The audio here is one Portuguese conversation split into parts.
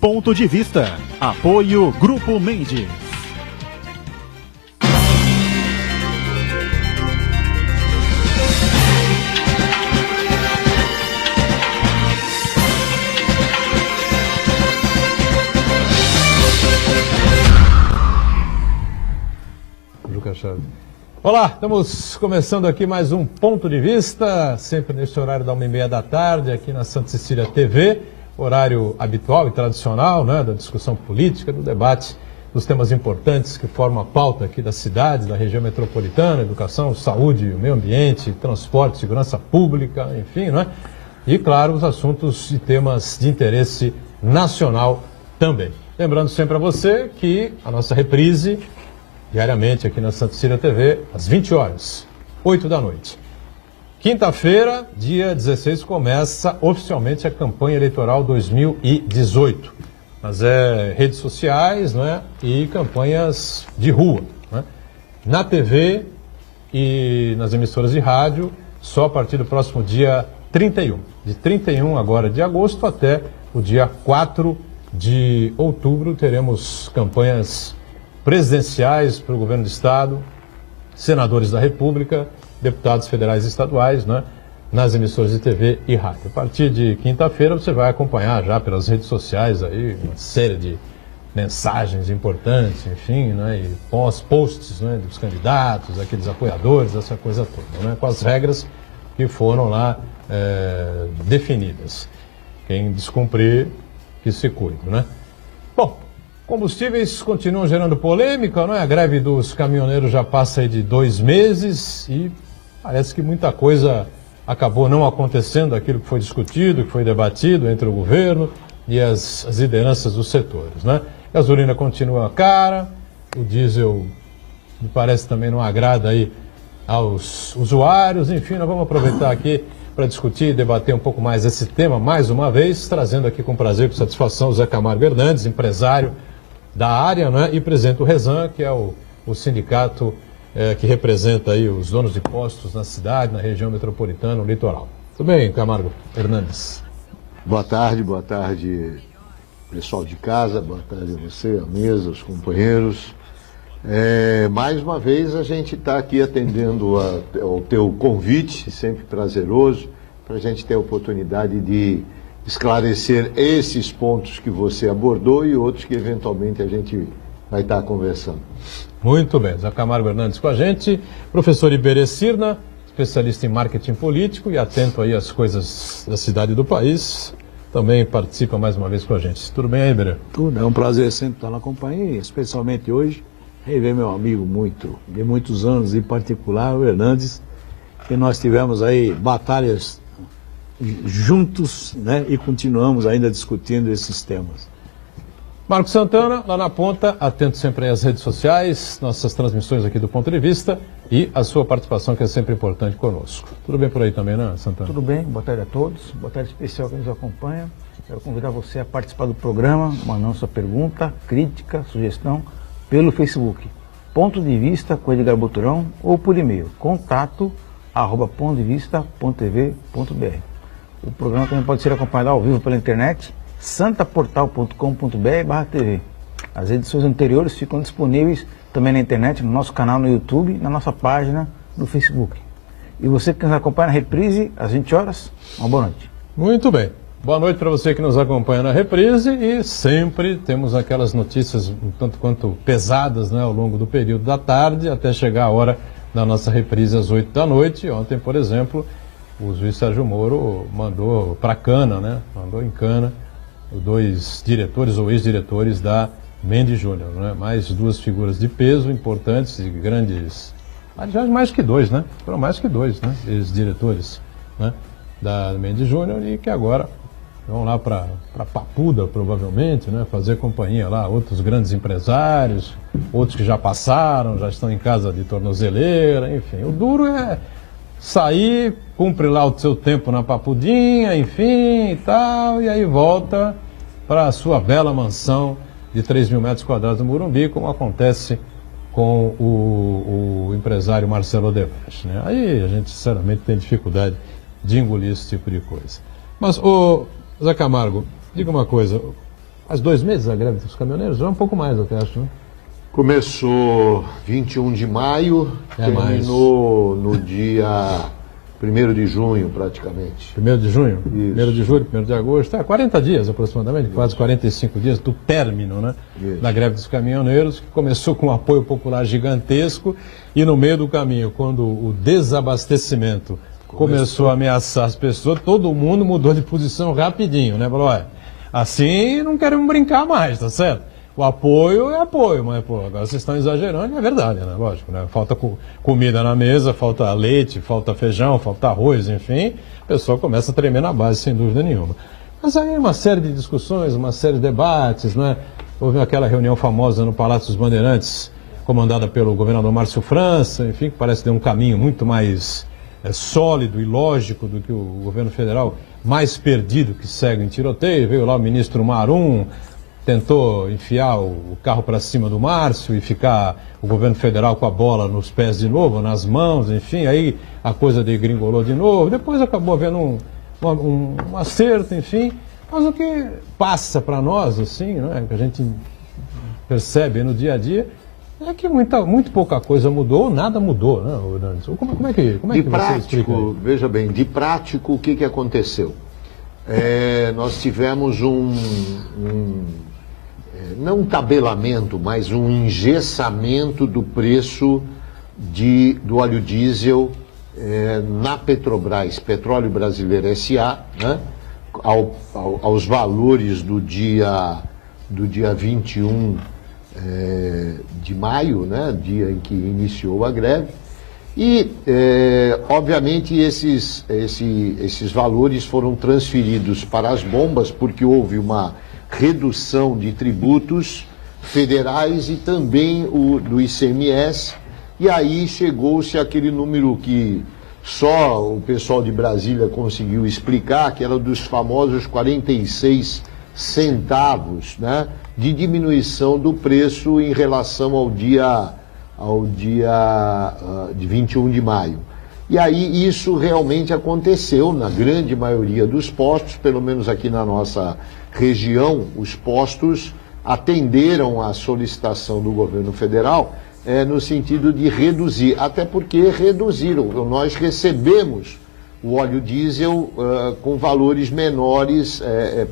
Ponto de Vista. Apoio Grupo Mendes. Olá, estamos começando aqui mais um Ponto de Vista, sempre neste horário da 1h30 da tarde, aqui na Santa Cecília TV, horário habitual e tradicional, né, da discussão política, do debate dos temas importantes que formam a pauta aqui das cidades, da região metropolitana, educação, saúde, meio ambiente, transporte, segurança pública, enfim, né? E, claro, os assuntos e temas de interesse nacional também. Lembrando sempre a você que a nossa reprise diariamente aqui na Santa Cecília TV, às 20 horas, 8 da noite. Quinta-feira, dia 16, começa oficialmente a campanha eleitoral 2018. Mas é redes sociais, né, e campanhas de rua, né? Na TV e nas emissoras de rádio, só a partir do próximo dia 31. De 31 agora de agosto até o dia 4 de outubro, teremos campanhas presidenciais para o governo do Estado, senadores da República, deputados federais e estaduais, né, nas emissoras de TV e rádio. A partir de quinta-feira você vai acompanhar já pelas redes sociais aí uma série de mensagens importantes, enfim, né, e posts, né, dos candidatos, aqueles apoiadores, essa coisa toda, né, com as regras que foram lá definidas. Quem descumprir, que se cuide, né? Bom, combustíveis continuam gerando polêmica, não é? A greve dos caminhoneiros já passa aí de 2 meses e parece que muita coisa acabou não acontecendo, aquilo que foi discutido, que foi debatido entre o governo e as lideranças dos setores, né? A gasolina continua cara, o diesel me parece também não agrada aí aos usuários, enfim, nós vamos aproveitar aqui para discutir e debater um pouco mais esse tema, mais uma vez, trazendo aqui com prazer e com satisfação o Zé Camargo Hernandes, empresário da área, né, e presidente do Rezan, que é o sindicato que representa aí os donos de postos na cidade, na região metropolitana, no litoral. Tudo bem, Camargo Hernandes? Boa tarde, pessoal de casa, boa tarde a você, a mesa, os companheiros. Mais uma vez a gente está aqui atendendo ao teu convite, sempre prazeroso, para a gente ter a oportunidade de esclarecer esses pontos que você abordou e outros que eventualmente a gente vai estar conversando. Muito bem, Zé Camargo Hernandes com a gente, professor Iberê Cirna, especialista em marketing político e atento aí às coisas da cidade e do país, também participa mais uma vez com a gente. Tudo bem aí, Iberê? Tudo, é um prazer sempre estar na companhia, especialmente hoje, rever meu amigo de muitos anos, em particular o Hernandes, que nós tivemos aí batalhas juntos, né, e continuamos ainda discutindo esses temas. Marcos Santana, lá na ponta, atento sempre às redes sociais, nossas transmissões aqui do Ponto de Vista e a sua participação, que é sempre importante conosco. Tudo bem por aí também, né, Santana? Tudo bem, boa tarde a todos, boa tarde especial que nos acompanha. Quero convidar você a participar do programa, mandando sua pergunta, crítica, sugestão, pelo Facebook, Ponto de Vista com Edgar Boturão, ou por e-mail, contato@pontodevista.tv.br. O programa também pode ser acompanhado ao vivo pela internet, santaportal.com.br/tv. As edições anteriores ficam disponíveis também na internet, no nosso canal no YouTube, na nossa página no Facebook. E você que nos acompanha na reprise, às 20 horas, uma boa noite. Muito bem. Boa noite para você que nos acompanha na reprise e sempre temos aquelas notícias um tanto quanto pesadas, né, ao longo do período da tarde até chegar a hora da nossa reprise às 8 da noite. Ontem, por exemplo, o juiz Sérgio Moro mandou para Cana, né, mandou em Cana 2 diretores ou ex-diretores da Mendes Júnior, né, mais 2 figuras de peso importantes e grandes, aliás, mais que 2, né, foram mais que 2, né, ex-diretores, né, da Mendes Júnior e que agora vão lá para Papuda, provavelmente, né, fazer companhia lá, outros grandes empresários, outros que já passaram, já estão em casa de tornozeleira, enfim. O duro é sair, cumpre lá o seu tempo na Papudinha, enfim, e tal, e aí volta para a sua bela mansão de 3.000 metros quadrados no Morumbi, como acontece com o empresário Marcelo Odebrecht, né? Aí a gente, sinceramente, tem dificuldade de engolir esse tipo de coisa. Mas, Zé Camargo, diga uma coisa, Faz 2 meses a greve dos caminhoneiros? Já é um pouco mais, eu acho, né? Começou 21 de maio, terminou no dia 1º de junho, praticamente. 1º de junho? Isso. 1º de julho, 1º de agosto, 40 dias aproximadamente, quase 45 dias do término, né, da greve dos caminhoneiros, que começou com um apoio popular gigantesco e no meio do caminho, quando o desabastecimento começou a ameaçar as pessoas, todo mundo mudou de posição rapidinho, né? Falou, olha, assim não queremos brincar mais, tá certo? O apoio é apoio, mas pô, agora vocês estão exagerando, e é verdade, né? Lógico, né? Falta comida na mesa, falta leite, falta feijão, falta arroz, enfim, a pessoa começa a tremer na base, sem dúvida nenhuma. Mas aí uma série de discussões, uma série de debates, né? Houve aquela reunião famosa no Palácio dos Bandeirantes, comandada pelo governador Márcio França, enfim, que parece ter um caminho muito mais sólido e lógico do que o governo federal, mais perdido que segue em tiroteio. Veio lá o ministro Marum, tentou enfiar o carro para cima do Márcio e ficar o governo federal com a bola nos pés de novo, nas mãos, enfim, aí a coisa degringolou de novo, depois acabou havendo um acerto, enfim, mas o que passa para nós, assim, né, que a gente percebe no dia a dia, é que muito pouca coisa mudou, ou nada mudou, né, Hernandes? Como é que você explica aí? Veja bem, de prático, o que aconteceu? Nós tivemos não um tabelamento, mas um engessamento do preço do óleo diesel na Petrobras, Petróleo Brasileiro S.A., né, aos valores do dia 21 de maio, né, dia em que iniciou a greve. E, obviamente, esses valores foram transferidos para as bombas, porque houve uma redução de tributos federais e também do ICMS, e aí chegou-se àquele número que só o pessoal de Brasília conseguiu explicar, que era dos famosos 46 centavos, né, de diminuição do preço em relação ao dia de 21 de maio. E aí isso realmente aconteceu na grande maioria dos postos, pelo menos aqui na nossa região, os postos atenderam à solicitação do governo federal no sentido de reduzir, até porque reduziram. Nós recebemos o óleo diesel com valores menores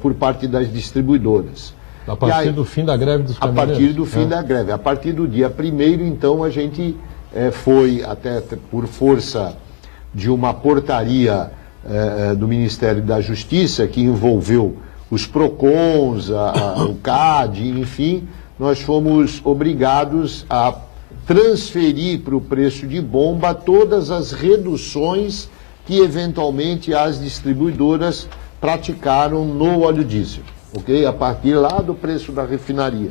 por parte das distribuidoras. A partir do fim da greve dos caminhoneiros? A partir do fim da greve. A partir do dia 1º, então, a gente foi, até por força de uma portaria do Ministério da Justiça, que envolveu os PROCONs, o CAD, enfim, nós fomos obrigados a transferir para o preço de bomba todas as reduções que, eventualmente, as distribuidoras praticaram no óleo diesel. Okay? A partir lá do preço da refinaria.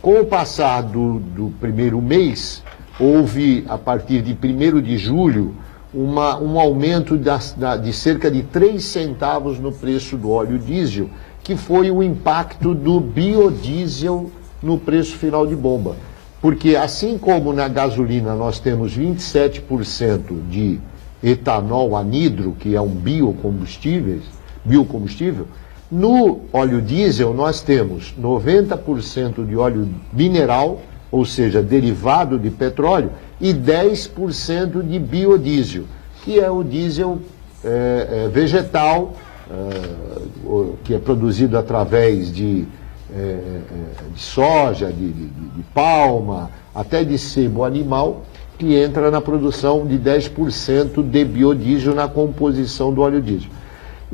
Com o passar do primeiro mês, houve, a partir de 1º de julho, um aumento de cerca de 3 centavos no preço do óleo diesel, que foi o impacto do biodiesel no preço final de bomba. Porque assim como na gasolina nós temos 27% de etanol anidro, que é um biocombustível, no óleo diesel nós temos 90% de óleo mineral, ou seja, derivado de petróleo, e 10% de biodiesel, que é o diesel vegetal, que é produzido através de soja, de palma, até de sebo animal, que entra na produção de 10% de biodiesel na composição do óleo diesel.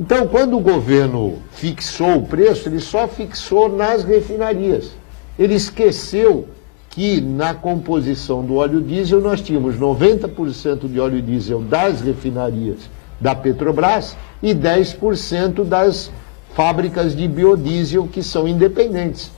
Então, quando o governo fixou o preço, ele só fixou nas refinarias. Ele esqueceu que na composição do óleo diesel nós tínhamos 90% de óleo diesel das refinarias da Petrobras e 10% das fábricas de biodiesel que são independentes.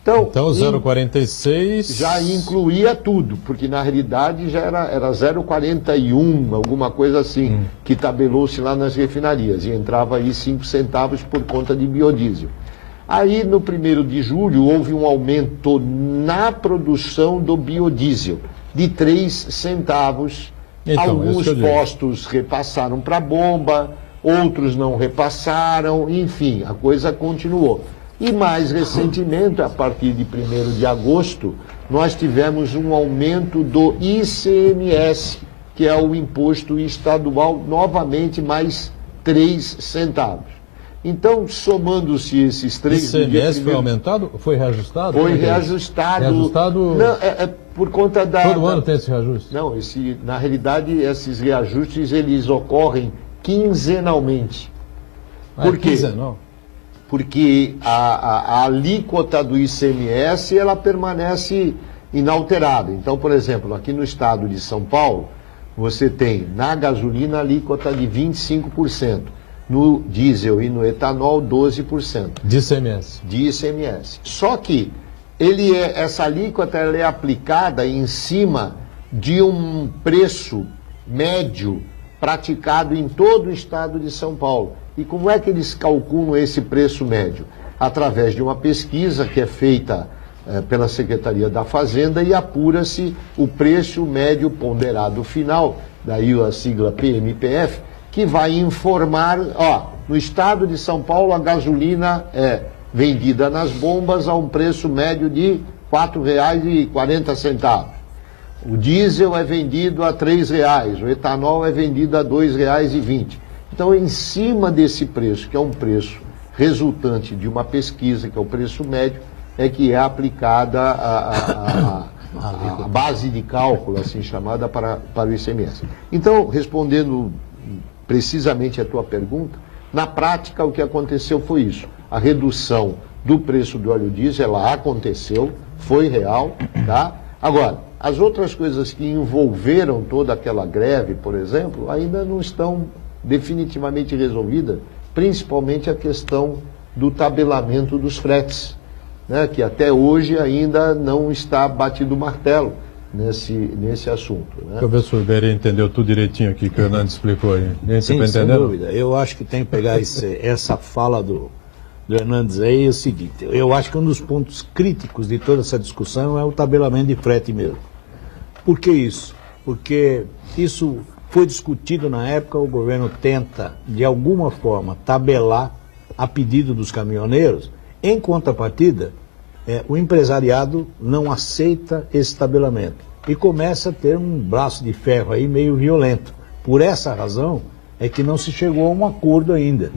Então 0,46 já incluía tudo, porque na realidade já era 0,41, alguma coisa assim, que tabelou-se lá nas refinarias, e entrava aí 5 centavos por conta de biodiesel. Aí no 1º de julho houve um aumento na produção do biodiesel de 3 centavos. Então, alguns postos repassaram para a bomba, outros não repassaram, enfim, a coisa continuou. E mais recentemente, a partir de 1º de agosto, nós tivemos um aumento do ICMS, que é o imposto estadual, novamente mais 3 centavos. Então, somando-se esses três... O ICMS foi aumentado? Foi reajustado? Foi reajustado. Reajustado... Não, é por conta da... Todo ano tem esse reajuste? Não, na realidade, esses reajustes, eles ocorrem quinzenalmente. Por quê? Quinzenal? Porque a alíquota do ICMS, ela permanece inalterada. Então, por exemplo, aqui no estado de São Paulo, você tem na gasolina a alíquota de 25%. No diesel e no etanol, 12%. De ICMS. De ICMS. Só que essa alíquota ela é aplicada em cima de um preço médio praticado em todo o estado de São Paulo. E como é que eles calculam esse preço médio? Através de uma pesquisa que é feita pela Secretaria da Fazenda e apura-se o preço médio ponderado final, daí a sigla PMPF, que vai informar, no estado de São Paulo a gasolina é vendida nas bombas a um preço médio de R$ 4,40. O diesel é vendido a R$ 3,00, o etanol é vendido a R$ 2,20. Então, em cima desse preço, que é um preço resultante de uma pesquisa, que é o preço médio, é que é aplicada a base de cálculo, assim chamada, para o ICMS. Então, respondendo precisamente a tua pergunta, na prática o que aconteceu foi isso. A redução do preço do óleo diesel, ela aconteceu, foi real, tá? Agora, as outras coisas que envolveram toda aquela greve, por exemplo, ainda não estão definitivamente resolvidas, principalmente a questão do tabelamento dos fretes, né? Que até hoje ainda não está batido o martelo nesse assunto. Né? Deixa eu ver se o Iberê entendeu tudo direitinho aqui que o Hernando explicou aí. Sim, tá sem dúvida. Eu acho que tem que pegar essa fala do Hernandes aí, é o seguinte, eu acho que um dos pontos críticos de toda essa discussão é o tabelamento de frete mesmo. Por que isso? Porque isso foi discutido na época, o governo tenta, de alguma forma, tabelar a pedido dos caminhoneiros, em contrapartida, o empresariado não aceita esse tabelamento e começa a ter um braço de ferro aí meio violento. Por essa razão é que não se chegou a um acordo ainda,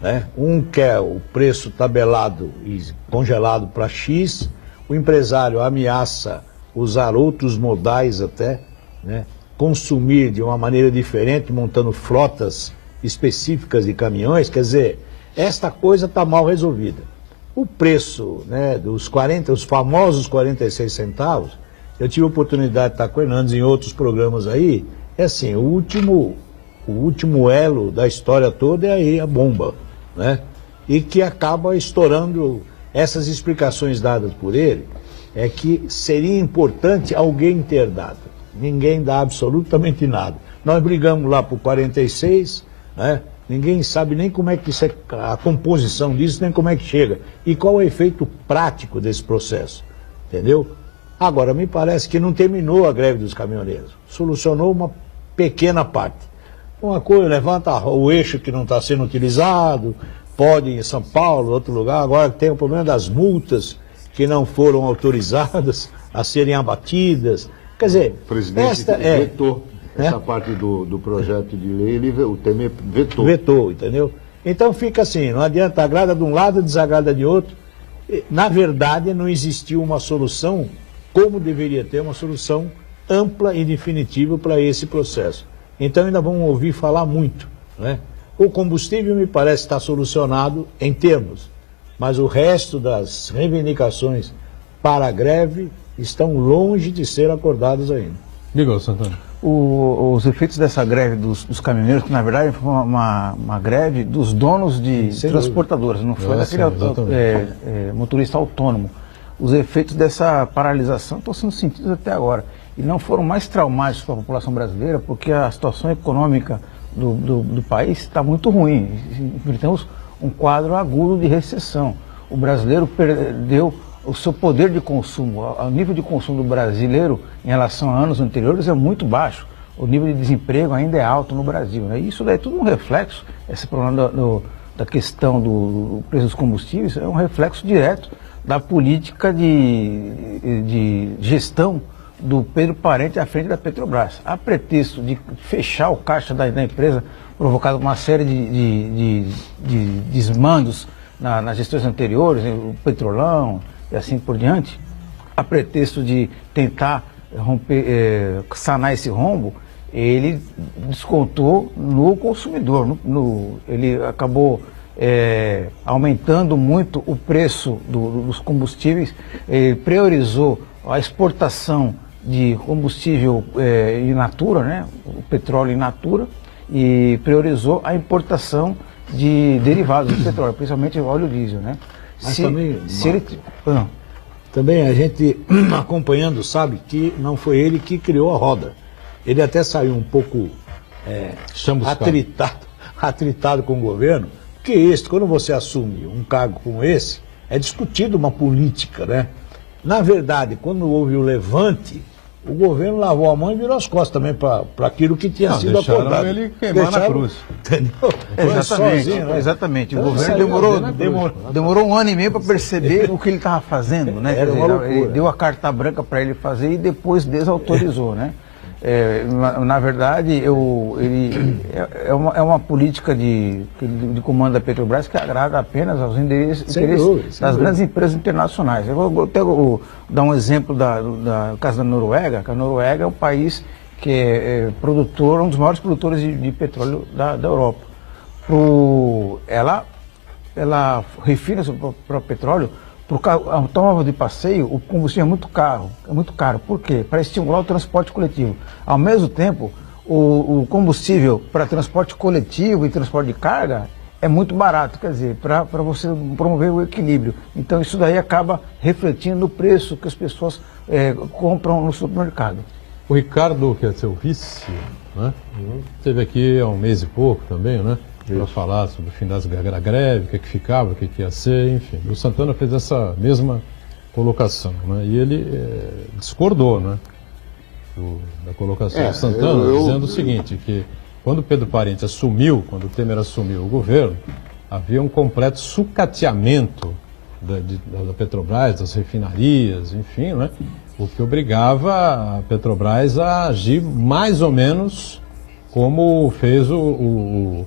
né? Um quer o preço tabelado e congelado para X, o empresário ameaça usar outros modais até, né? Consumir de uma maneira diferente, montando frotas específicas de caminhões. Quer dizer, esta coisa está mal resolvida. O preço, né, os famosos 46 centavos, eu tive a oportunidade de estar com o Hernandes em outros programas aí, é assim, o último elo da história toda é aí a bomba, né? E que acaba estourando essas explicações dadas por ele, é que seria importante alguém ter dado. Ninguém dá absolutamente nada. Nós brigamos lá por 46, né? Ninguém sabe nem como é que isso é, a composição disso, nem como é que chega. E qual é o efeito prático desse processo, entendeu? Agora, me parece que não terminou a greve dos caminhoneiros. Solucionou uma pequena parte. Uma coisa, levanta o eixo que não está sendo utilizado, pode ir em São Paulo, outro lugar. Agora tem o problema das multas que não foram autorizadas a serem abatidas. Quer dizer, o presidente vetou essa parte do projeto de lei, o Temer vetou. Vetou, entendeu? Então fica assim, não adianta, agrada de um lado, desagrada de outro. Na verdade, não existiu uma solução, como deveria ter uma solução ampla e definitiva para esse processo. Então ainda vamos ouvir falar muito, né? O combustível me parece estar solucionado em termos, mas o resto das reivindicações para a greve estão longe de ser acordadas ainda. Diga, Santana. Os efeitos dessa greve dos caminhoneiros, que na verdade foi uma greve dos donos de transportadoras, não foi daquele motorista autônomo. Os efeitos dessa paralisação estão sendo sentidos até agora. E não foram mais traumáticos para a população brasileira, porque a situação econômica do país está muito ruim. Enfrentamos um quadro agudo de recessão. O brasileiro perdeu o seu poder de consumo. O nível de consumo do brasileiro em relação a anos anteriores é muito baixo. o nível de desemprego ainda é alto no Brasil, né? E isso daí é tudo um reflexo, esse problema da questão do preço dos combustíveis é um reflexo direto da política de gestão do Pedro Parente à frente da Petrobras. A pretexto de fechar o caixa da empresa, provocado uma série de desmandos nas gestões anteriores, o Petrolão e assim por diante, a pretexto de tentar sanar esse rombo, ele descontou no consumidor, ele acabou aumentando muito o preço dos combustíveis, priorizou a exportação de combustível in natura, né, o petróleo in natura, e priorizou a importação de derivados do petróleo, principalmente o óleo diesel, né? Mas também, Não. também a gente acompanhando sabe que não foi ele que criou a roda. Ele até saiu um pouco atritado com o governo, porque quando você assume um cargo como esse, é discutido uma política, né? Na verdade, quando houve o levante, o governo lavou a mão e virou as costas também para aquilo que tinha sido acordado. Ele queimar na cruz. Entendeu? Exatamente, Sozinho, né? exatamente. O Então, governo demorou um ano e meio para perceber o que ele estava fazendo, né? Era uma loucura. Ele deu a carta branca para ele fazer e depois desautorizou, né? Na verdade, é uma política de comando da Petrobras que agrada apenas aos interesses das grandes empresas internacionais. Eu vou dar um exemplo do caso da Noruega, que a Noruega é um país que é produtor, um dos maiores produtores de petróleo da Europa. Ela refina seu próprio petróleo. Para o automóvel de passeio, o combustível é muito caro. Por quê? Para estimular o transporte coletivo. Ao mesmo tempo, o combustível para transporte coletivo e transporte de carga é muito barato, quer dizer, para você promover o equilíbrio. Então isso daí acaba refletindo no preço que as pessoas compram no supermercado. O Ricardo, que é seu vice, né? Esteve aqui há um mês e pouco também, né? Para falar sobre o fim da greve, o que ficava, o que ia ser, enfim. O Santana fez essa mesma colocação, né? E ele discordou, né? Da colocação do Santana, dizendo o seguinte, que quando o Pedro Parente quando o Temer assumiu o governo, havia um completo sucateamento da Petrobras, das refinarias, enfim, né? O que obrigava a Petrobras a agir mais ou menos como fez o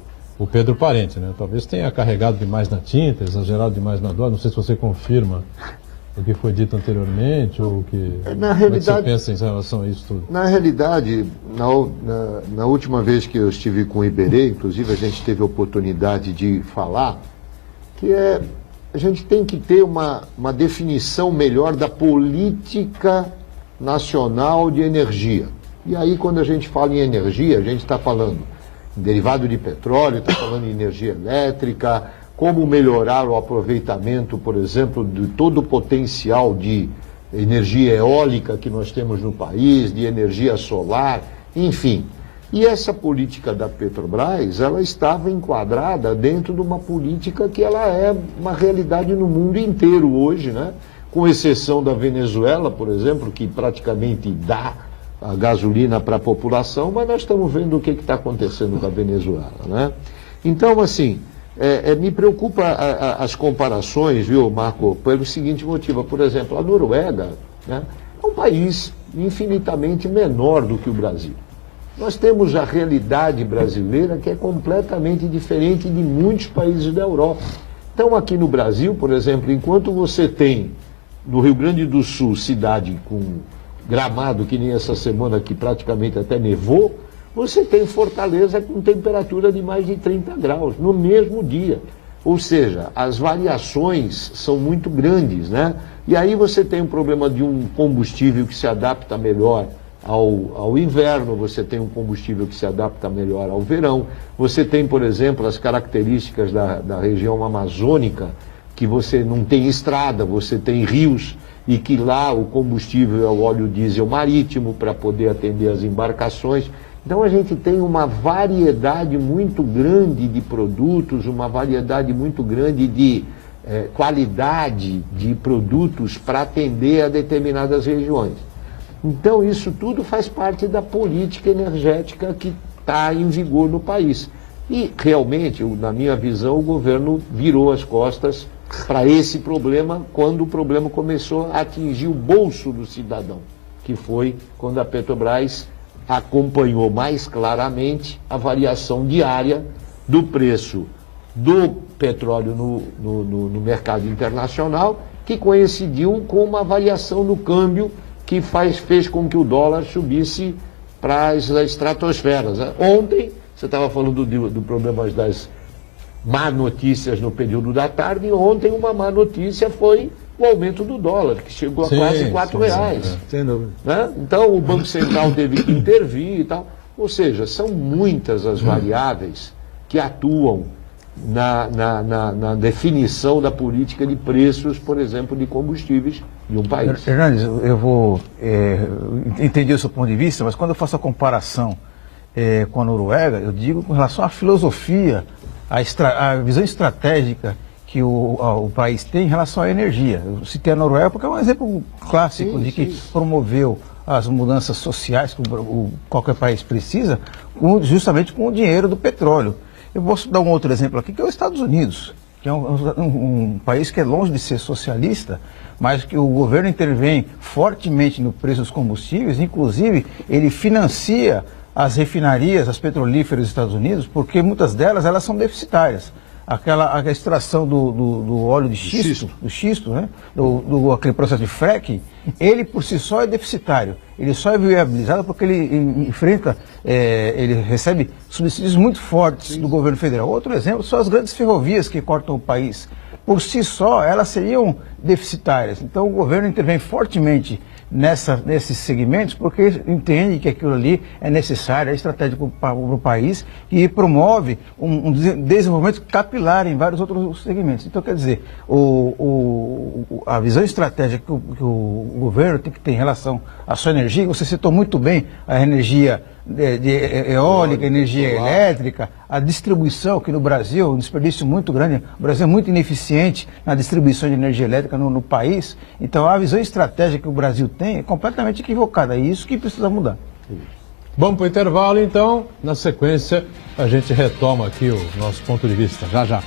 Pedro Parente, né? Talvez tenha carregado demais na tinta, exagerado demais na dose. Não sei se você confirma o que foi dito anteriormente ou o que, você pensa em relação a isso tudo. Na realidade, na última vez que eu estive com o Iberê, inclusive a gente teve a oportunidade de falar, que a gente tem que ter uma definição melhor da política nacional de energia. E aí, quando a gente fala em energia, a gente está falando derivado de petróleo, está falando em energia elétrica, como melhorar o aproveitamento, por exemplo, de todo o potencial de energia eólica que nós temos no país, de energia solar, enfim. E essa política da Petrobras, ela estava enquadrada dentro de uma política que ela é uma realidade no mundo inteiro hoje, né? Com exceção da Venezuela, por exemplo, que praticamente dá a gasolina para a população, mas nós estamos vendo o que está acontecendo com a Venezuela, né? Então, assim, me preocupa as comparações, viu, Marco, pelo seguinte motivo. Por exemplo, a Noruega, né, é um país infinitamente menor do que o Brasil. Nós temos a realidade brasileira que é completamente diferente de muitos países da Europa. Então, aqui no Brasil, por exemplo, enquanto você tem no Rio Grande do Sul cidade com Gramado, que nem essa semana que praticamente até nevou, você tem Fortaleza com temperatura de mais de 30 graus no mesmo dia. Ou seja, as variações são muito grandes, né? E aí você tem um problema de um combustível que se adapta melhor ao inverno, você tem um combustível que se adapta melhor ao verão, você tem, por exemplo, as características da região amazônica, que você não tem estrada, você tem rios, e que lá o combustível é o óleo diesel marítimo para poder atender as embarcações. Então a gente tem uma variedade muito grande de produtos, uma variedade muito grande de qualidade de produtos para atender a determinadas regiões. Então, isso tudo faz parte da política energética que está em vigor no país. E, realmente, na minha visão, o governo virou as costas para esse problema quando o problema começou a atingir o bolso do cidadão, que foi quando a Petrobras acompanhou mais claramente a variação diária do preço do petróleo no mercado internacional, que coincidiu com uma variação no câmbio que fez com que o dólar subisse para as estratosferas. Ontem, você estava falando do problema das má notícias no período da tarde, e ontem uma má notícia foi o aumento do dólar, que chegou a quase R$4. Sem dúvida. Né? Então, o Banco Central teve que intervir e tal. Ou seja, são muitas as variáveis que atuam na definição da política de preços, por exemplo, de combustíveis de um país. Hernandes, eu vou entendi o seu ponto de vista, mas quando eu faço a comparação com a Noruega, eu digo com relação à filosofia, à visão estratégica que o país tem em relação à energia. Eu citei a Noruega porque é um exemplo clássico de que promoveu as mudanças sociais que qualquer país precisa, justamente com o dinheiro do petróleo. Eu posso dar um outro exemplo aqui, que é os Estados Unidos, que é um país que é longe de ser socialista, mas que o governo intervém fortemente no preço dos combustíveis, inclusive ele financia as refinarias, as petrolíferas dos Estados Unidos, porque muitas delas elas são deficitárias. A extração do óleo de xisto, do xisto, né? Aquele processo de fracking, ele por si só é deficitário. Ele só é viabilizado porque ele ele recebe subsídios muito fortes do governo federal. Outro exemplo são as grandes ferrovias que cortam o país. Por si só, elas seriam deficitárias. Então, o governo intervém fortemente nesses segmentos porque entende que aquilo ali é necessário, é estratégico para o país e promove um desenvolvimento capilar em vários outros segmentos. Então, quer dizer, a visão estratégica que o governo tem que ter em relação à sua energia, você citou muito bem a energia eólica, energia elétrica, a distribuição, que no Brasil, um desperdício muito grande, o Brasil é muito ineficiente na distribuição de energia elétrica no país, então a visão estratégica que o Brasil tem é completamente equivocada, é isso que precisa mudar. Vamos para o intervalo, então, na sequência a gente retoma aqui o nosso ponto de vista, já já.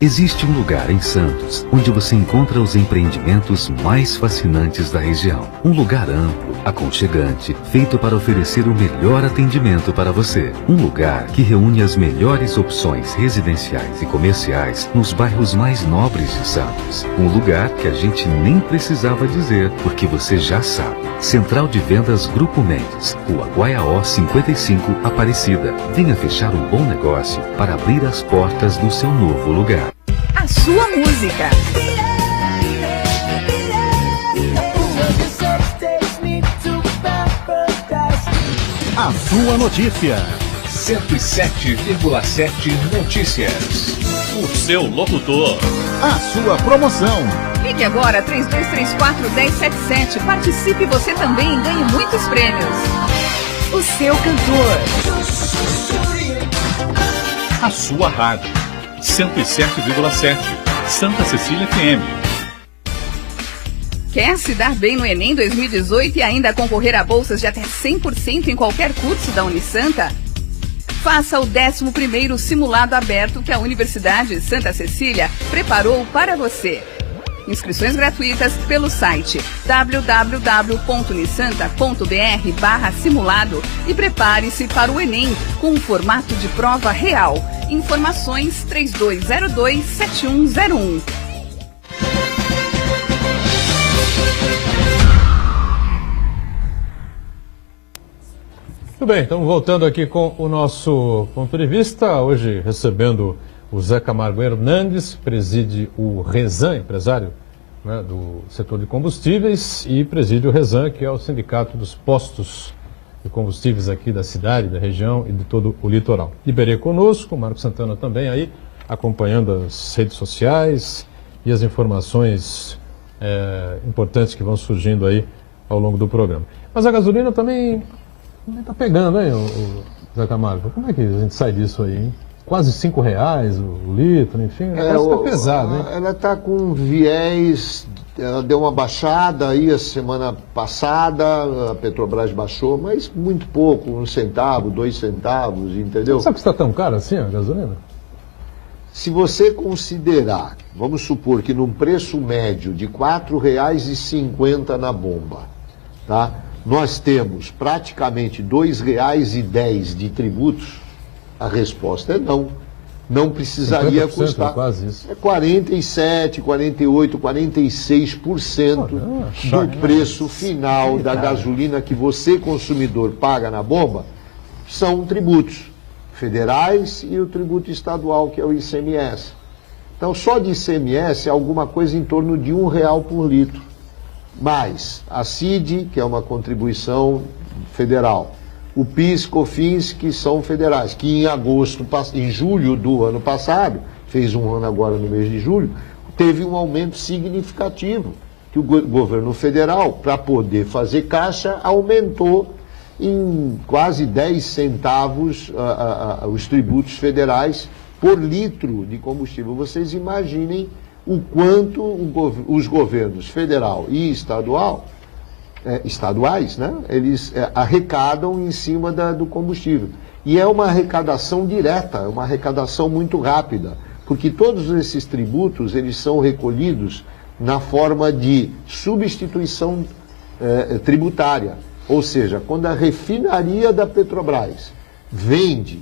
Existe um lugar em Santos onde você encontra os empreendimentos mais fascinantes da região. Um lugar amplo, aconchegante, feito para oferecer o melhor atendimento para você. Um lugar que reúne as melhores opções residenciais e comerciais nos bairros mais nobres de Santos. Um lugar que a gente nem precisava dizer, porque você já sabe. Central de Vendas Grupo Mendes, Rua Guaiaó 55, Aparecida. Venha fechar um bom negócio para abrir as portas do seu novo lugar. A sua música. A sua notícia. 107,7 Notícias. O seu locutor. A sua promoção. Ligue agora 3234-1077. Participe você também e ganhe muitos prêmios. O seu cantor. A sua rádio. 107,7. Santa Cecília FM. Quer se dar bem no Enem 2018 e ainda concorrer a bolsas de até 100% em qualquer curso da Unisanta? Faça o 11º simulado aberto que a Universidade Santa Cecília preparou para você. Inscrições gratuitas pelo site www.unisanta.br/simulado e prepare-se para o Enem com um formato de prova real. Informações 3202-7101. Muito bem, estamos voltando aqui com o nosso ponto de vista, hoje recebendo o Zé Camargo Hernandes, preside o Rezan, empresário, né, do setor de combustíveis, e preside o Rezan, que é o sindicato dos postos de combustíveis aqui da cidade, da região e de todo o litoral. Liberei conosco, o Marco Santana também aí, acompanhando as redes sociais e as informações importantes que vão surgindo aí ao longo do programa. Mas a gasolina também está pegando, hein, o Zé Camargo? Como é que a gente sai disso aí, hein? quase R$ 5 o litro, enfim, fica pesado, hein? Ela está com viés, ela deu uma baixada aí a semana passada, a Petrobras baixou, mas muito pouco, 1 centavo, 2 centavos, entendeu? Você sabe que está tão caro assim a gasolina? Se você considerar, vamos supor que num preço médio de R$ 4,50 na bomba, tá? Nós temos praticamente R$ 2,10 de tributos, a resposta é não. Não precisaria custar. Quase isso. É 47, 48, 46% do preço final da gasolina que você, consumidor, paga na bomba, são tributos federais e o tributo estadual, que é o ICMS. Então, só de ICMS é alguma coisa em torno de R$ 1 por litro. Mais a CID, que é uma contribuição federal, o PIS, COFINS, que são federais, que em julho do ano passado, fez um ano agora no mês de julho, teve um aumento significativo, que o governo federal, para poder fazer caixa, aumentou em quase 10 centavos os tributos federais por litro de combustível. Vocês imaginem o quanto os governos federal e estaduais, né, eles arrecadam em cima do combustível. E é uma arrecadação direta, é uma arrecadação muito rápida, porque todos esses tributos, eles são recolhidos na forma de substituição tributária. Ou seja, quando a refinaria da Petrobras vende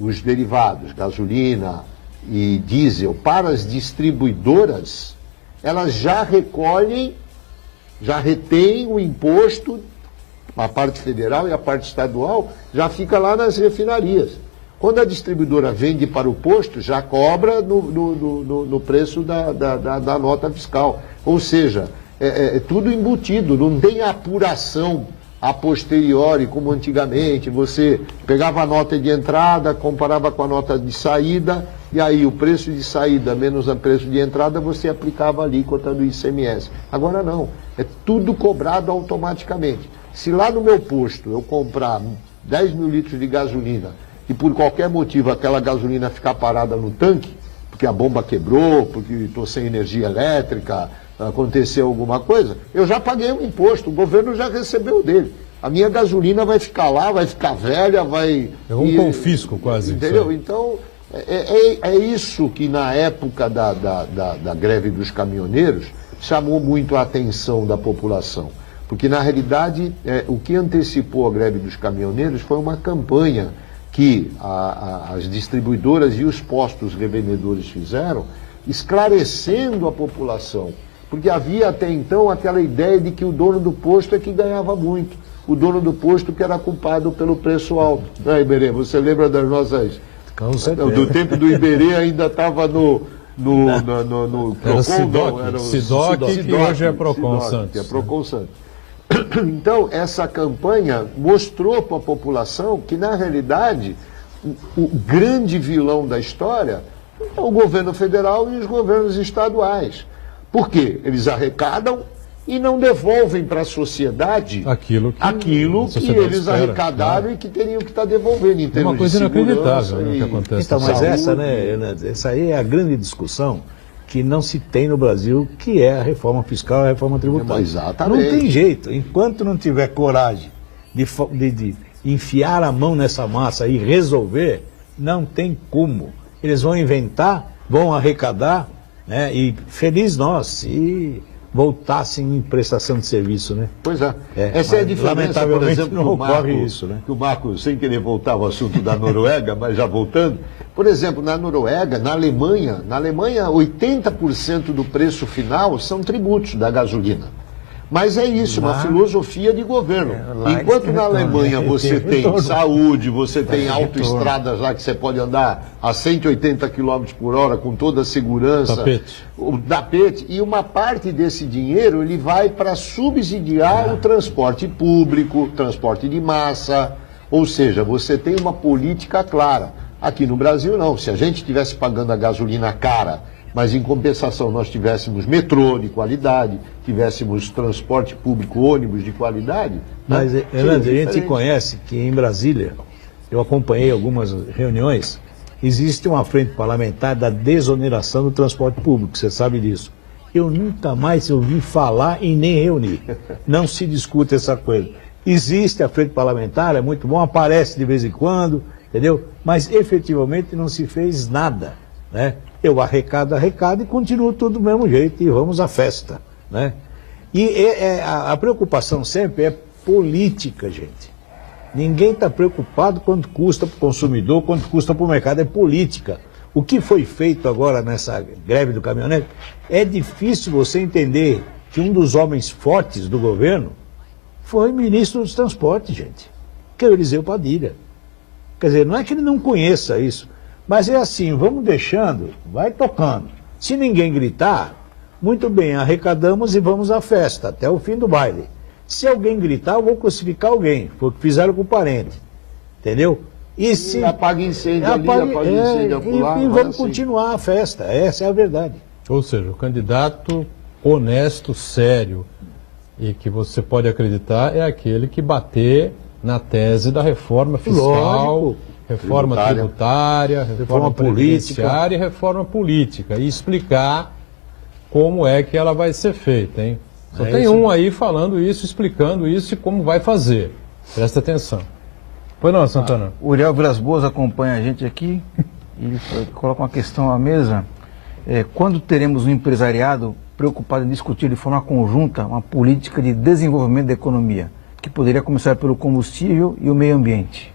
os derivados, gasolina e diesel, para as distribuidoras, elas já recolhem, já retém o imposto, a parte federal e a parte estadual, já fica lá nas refinarias. Quando a distribuidora vende para o posto, já cobra no preço da nota fiscal. Ou seja, é tudo embutido, não tem apuração a posteriori, como antigamente. Você pegava a nota de entrada, comparava com a nota de saída, e aí o preço de saída menos o preço de entrada, você aplicava a alíquota do ICMS. Agora não, é tudo cobrado automaticamente. Se lá no meu posto eu comprar 10 mil litros de gasolina e por qualquer motivo aquela gasolina ficar parada no tanque, porque a bomba quebrou, porque estou sem energia elétrica, aconteceu alguma coisa, eu já paguei o imposto, o governo já recebeu dele. A minha gasolina vai ficar lá, vai ficar velha, vai... É um confisco quase. Entendeu? Então, é isso que na época da greve dos caminhoneiros chamou muito a atenção da população. Porque, na realidade, o que antecipou a greve dos caminhoneiros foi uma campanha que as distribuidoras e os postos revendedores fizeram, esclarecendo a população. Porque havia até então aquela ideia de que o dono do posto é que ganhava muito. O dono do posto que era culpado pelo preço alto. Não é, Iberê? Você lembra das nossas... Do tempo do Iberê ainda estava no Procon, era o SIDOC, que hoje é Procon Santos. Que é Procon Santos. Então, essa campanha mostrou para a população que, na realidade, o grande vilão da história é o governo federal e os governos estaduais. Por quê? Eles arrecadam e não devolvem para a sociedade aquilo que eles arrecadaram e que teriam que estar devolvendo em termos de segurança. É uma coisa inacreditável, né, que acontece. Então, mas essa, né, Hernandes, essa aí é a grande discussão que não se tem no Brasil, que é a reforma fiscal e a reforma tributária. Exatamente. Não tem jeito. Enquanto não tiver coragem de enfiar a mão nessa massa e resolver, não tem como. Eles vão inventar, vão arrecadar, né, e feliz nós se voltassem em prestação de serviço, né? Pois é. Essa é a diferença, lamentavelmente, por exemplo, não ocorre isso, né? Que o Marco, sem querer voltar ao assunto da Noruega, mas já voltando, por exemplo, na Noruega, na Alemanha, 80% do preço final são tributos da gasolina. Mas é isso, uma filosofia de governo. Enquanto na Alemanha você tem saúde, você tem autoestradas lá que você pode andar a 180 km por hora com toda a segurança. Tapete. E uma parte desse dinheiro ele vai para subsidiar o transporte público, transporte de massa. Ou seja, você tem uma política clara. Aqui no Brasil não. Se a gente estivesse pagando a gasolina cara, mas em compensação nós tivéssemos metrô de qualidade, tivéssemos transporte público, ônibus de qualidade... Mas, Hernandes, a gente conhece que em Brasília, eu acompanhei algumas reuniões existe uma frente parlamentar da desoneração do transporte público, você sabe disso. Eu nunca mais ouvi falar e nem reunir. Não se discute essa coisa. Existe a frente parlamentar, é muito bom, aparece de vez em quando, entendeu? Mas efetivamente não se fez nada, né? Eu arrecado e continuo tudo do mesmo jeito e vamos à festa, né? E a preocupação sempre é política, gente. Ninguém está preocupado quanto custa para o consumidor, quanto custa para o mercado, é política. O que foi feito agora nessa greve do caminhoneiro, é difícil você entender que um dos homens fortes do governo foi ministro dos transportes, gente, que é o Eliseu Padilha. Quer dizer, não é que ele não conheça isso, mas é assim, vamos deixando, vai tocando. Se ninguém gritar, muito bem, arrecadamos e vamos à festa, até o fim do baile. Se alguém gritar, eu vou crucificar alguém, foi o que fizeram com o parente, entendeu? E se apaga incêndio ali, apaga incêndio acolá. E vamos continuar a festa, essa é a verdade. Ou seja, o candidato honesto, sério e que você pode acreditar é aquele que bater na tese da reforma fiscal, lógico, reforma tributária, reforma previdenciária e reforma política. E explicar como é que ela vai ser feita, hein? Só tem um aí falando isso, explicando isso e como vai fazer. Presta atenção. Pois não, Santana? O Uriel Vilas Boas acompanha a gente aqui e ele coloca uma questão à mesa. Quando teremos um empresariado preocupado em discutir de forma conjunta uma política de desenvolvimento da economia, que poderia começar pelo combustível e o meio ambiente?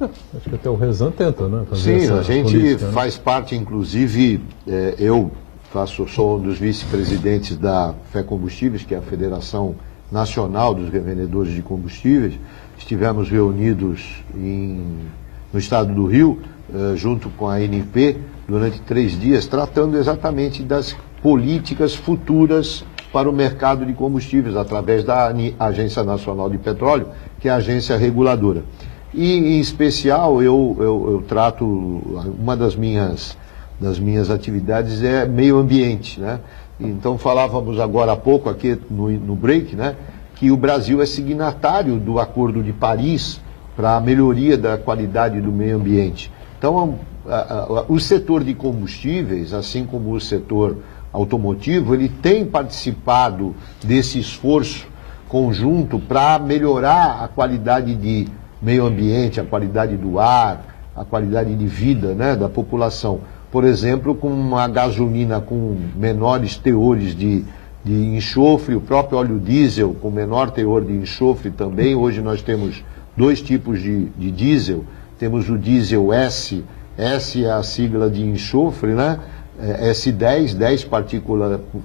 Acho que até o Rezan tenta, né? Sim, a gente faz parte, inclusive, eu sou um dos vice-presidentes da FE Combustíveis, que é a Federação Nacional dos Revendedores de Combustíveis. Estivemos reunidos no estado do Rio, junto com a ANP, durante 3 dias, tratando exatamente das políticas futuras para o mercado de combustíveis, através da Agência Nacional de Petróleo, que é a agência reguladora. E, em especial, eu trato, uma das minhas atividades é meio ambiente, né? Então, falávamos agora há pouco aqui no break, né, que o Brasil é signatário do Acordo de Paris para a melhoria da qualidade do meio ambiente. Então, o setor de combustíveis, assim como o setor automotivo, ele tem participado desse esforço conjunto para melhorar a qualidade de meio ambiente, a qualidade do ar, a qualidade de vida, né, da população. Por exemplo, com uma gasolina com menores teores de enxofre, o próprio óleo diesel com menor teor de enxofre também. Hoje nós temos 2 tipos de diesel. Temos o diesel S é a sigla de enxofre, né? S10, 10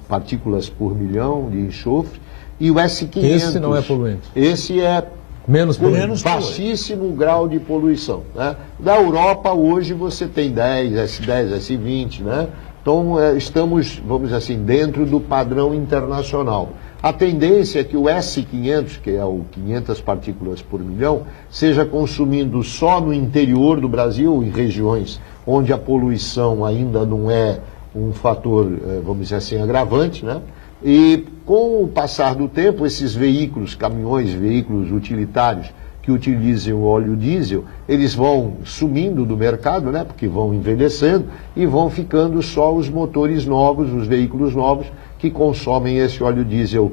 partículas por milhão de enxofre. E o S500. Esse não é poluente. Esse é menos baixíssimo grau de poluição, né? Da Europa hoje você tem 10, S10, S20, né? Então estamos, vamos dizer assim, dentro do padrão internacional. A tendência é que o S500, que é o 500 partículas por milhão, seja consumido só no interior do Brasil, em regiões onde a poluição ainda não é um fator, vamos dizer assim, agravante, né? E com o passar do tempo, esses veículos, caminhões, veículos utilitários que utilizem o óleo diesel, eles vão sumindo do mercado, né? Porque vão envelhecendo e vão ficando só os motores novos, os veículos novos que consomem esse óleo diesel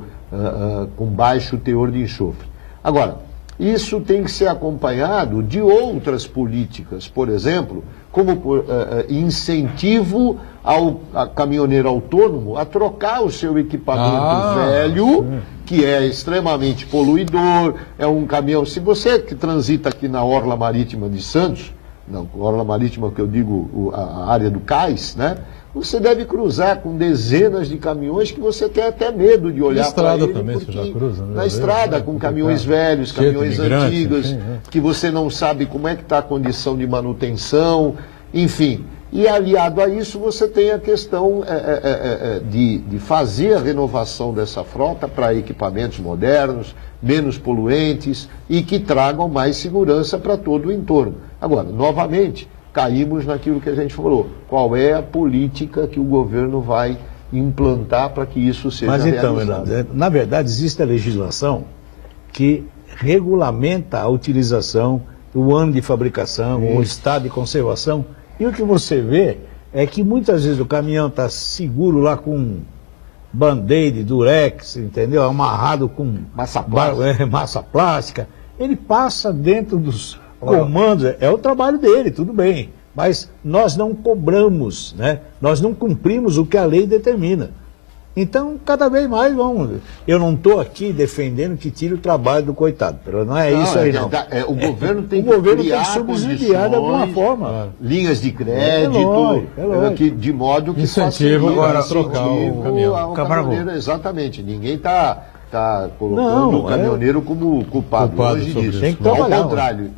com baixo teor de enxofre. Agora, isso tem que ser acompanhado de outras políticas, por exemplo, como incentivo ao caminhoneiro autônomo a trocar o seu equipamento velho, que é extremamente poluidor, é um caminhão. Se você que transita aqui na Orla Marítima de Santos, não, Orla Marítima que eu digo a área do cais, né? Você deve cruzar com dezenas de caminhões que você tem até medo de olhar para ele. Também você já cruza, né? Na estrada, com caminhões velhos, caminhões antigos, que você não sabe como é que está a condição de manutenção, enfim. E aliado a isso, você tem a questão de fazer a renovação dessa frota para equipamentos modernos, menos poluentes e que tragam mais segurança para todo o entorno. Agora, novamente, caímos naquilo que a gente falou. Qual é a política que o governo vai implantar para que isso seja realizado? Mas então, Renato, na verdade, existe a legislação que regulamenta a utilização, o ano de fabricação, o estado de conservação E o que você vê é que muitas vezes o caminhão está seguro lá com band-aid, durex, entendeu? Amarrado com massa plástica. Ele passa dentro dos comandos, é o trabalho dele, tudo bem. Mas nós não cobramos, né? Nós não cumprimos o que a lei determina. Então, cada vez mais vamos. Eu não estou aqui defendendo que tire o trabalho do coitado. Não é isso aí, não. O governo tem que subsidiar de alguma forma. Linhas de crédito, de modo que incentivo agora a trocar o caminhão. Caminhoneiro, exatamente. Ninguém está colocando o caminhoneiro como culpado longe disso. Tem que trabalhar. Ao contrário,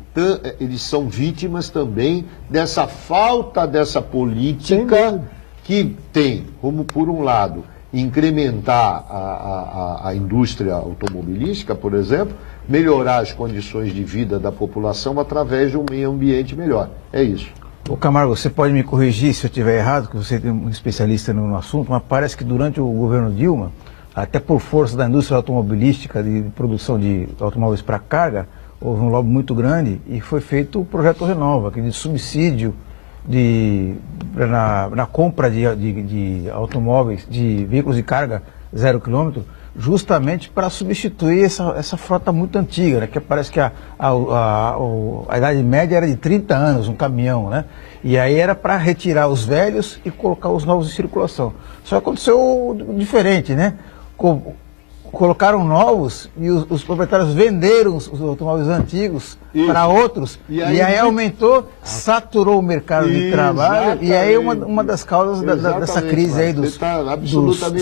eles são vítimas também dessa falta dessa política que tem, como por um lado, incrementar a indústria automobilística, por exemplo, melhorar as condições de vida da população através de um meio ambiente melhor. É isso. Ô Camargo, você pode me corrigir se eu estiver errado, que você é um especialista no assunto, mas parece que durante o governo Dilma, até por força da indústria automobilística, de produção de automóveis para carga, houve um lobby muito grande e foi feito o projeto Renova, aquele subsídio na compra de automóveis, de veículos de carga 0 km, justamente para substituir essa frota muito antiga, né? Que parece que a idade média era de 30 anos, um caminhão, né? E aí era para retirar os velhos e colocar os novos em circulação. Só aconteceu diferente, né? Colocaram novos e os proprietários venderam os automóveis antigos para outros e aí aumentou, saturou o mercado de trabalho e aí uma das causas dessa crise aí dos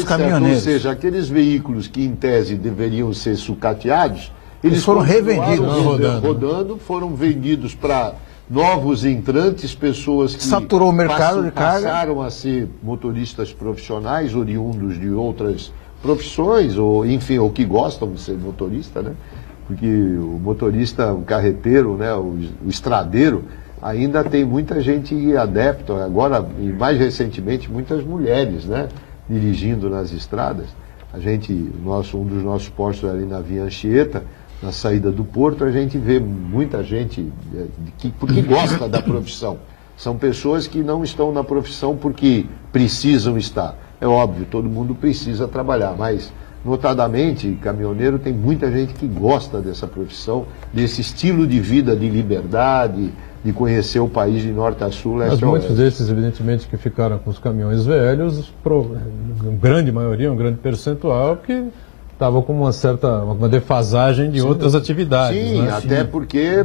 caminhoneiros. Ou seja, aqueles veículos que em tese deveriam ser sucateados, eles foram revendidos. Foram vendidos para novos entrantes, pessoas que saturou o mercado de carga, passaram a ser motoristas profissionais, oriundos de outras profissões, ou enfim, ou que gostam de ser motorista, né? Porque o motorista, o carreteiro, né? O estradeiro, ainda tem muita gente adepta, agora, e mais recentemente, muitas mulheres, né? Dirigindo nas estradas. Um dos nossos postos ali na Via Anchieta, na saída do porto, a gente vê muita gente porque gosta da profissão. São pessoas que não estão na profissão porque precisam estar. É óbvio, todo mundo precisa trabalhar, mas, notadamente, caminhoneiro, tem muita gente que gosta dessa profissão, desse estilo de vida, de liberdade, de conhecer o país de norte a sul. Mas muitos desses, evidentemente, que ficaram com os caminhões velhos, uma grande maioria, um grande percentual, que estavam com uma defasagem de outras atividades. Sim, né? até porque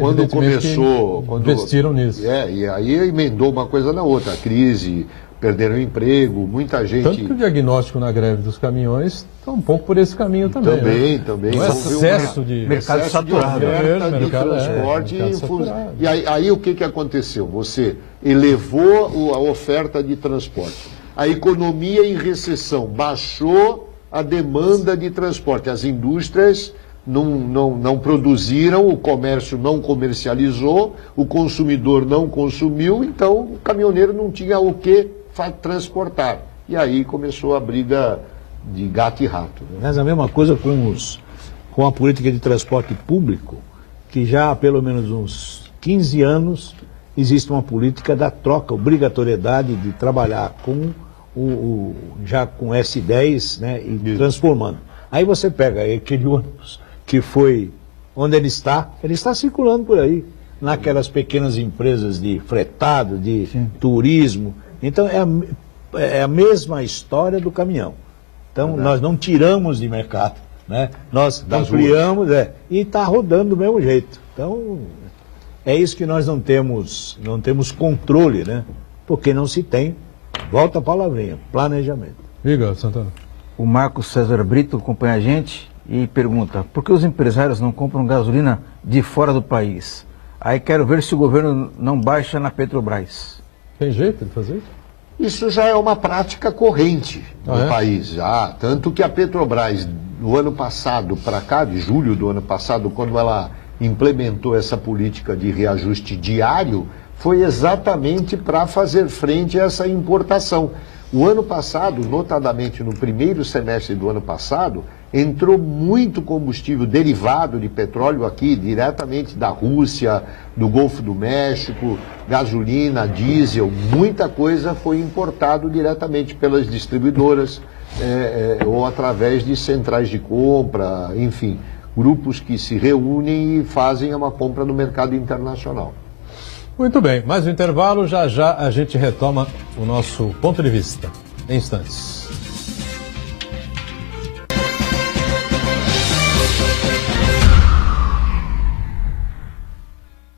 quando começou... investiram nisso. E aí emendou uma coisa na outra, a crise... Perderam o emprego, muita gente... Tanto que o diagnóstico na greve dos caminhões está um pouco por esse caminho também. Também. O excesso de... mercado saturado. De transporte. E aí o que aconteceu? Você elevou a oferta de transporte. A economia em recessão baixou a demanda de transporte. As indústrias não produziram, o comércio não comercializou, o consumidor não consumiu, então o caminhoneiro não tinha o que transportar. E aí começou a briga de gato e rato. Né? Mas a mesma coisa com a política de transporte público, que já há pelo menos uns 15 anos existe uma política da troca, obrigatoriedade de trabalhar já com S10, né, e transformando. Aí você pega aquele ônibus que foi onde ele está circulando por aí, naquelas pequenas empresas de fretado, de turismo. Então é a mesma história do caminhão. Então nós não tiramos de mercado, né? Nós ampliamos e está rodando do mesmo jeito. Então é isso que nós não temos controle, né? Porque não se tem, volta a palavrinha, planejamento. Diga, Santana. O Marcos César Brito acompanha a gente e pergunta: por que os empresários não compram gasolina de fora do país? Aí quero ver se o governo não baixa na Petrobras. Tem jeito de fazer isso? Isso já é uma prática corrente no país, já. Tanto que a Petrobras, no ano passado para cá, de julho do ano passado, quando ela implementou essa política de reajuste diário, foi exatamente para fazer frente a essa importação. O ano passado, notadamente no primeiro semestre do ano passado, entrou muito combustível derivado de petróleo aqui, diretamente da Rússia, do Golfo do México, gasolina, diesel, muita coisa foi importado diretamente pelas distribuidoras ou através de centrais de compra, enfim, grupos que se reúnem e fazem uma compra no mercado internacional. Muito bem, mais um intervalo, já já a gente retoma o nosso ponto de vista, em instantes.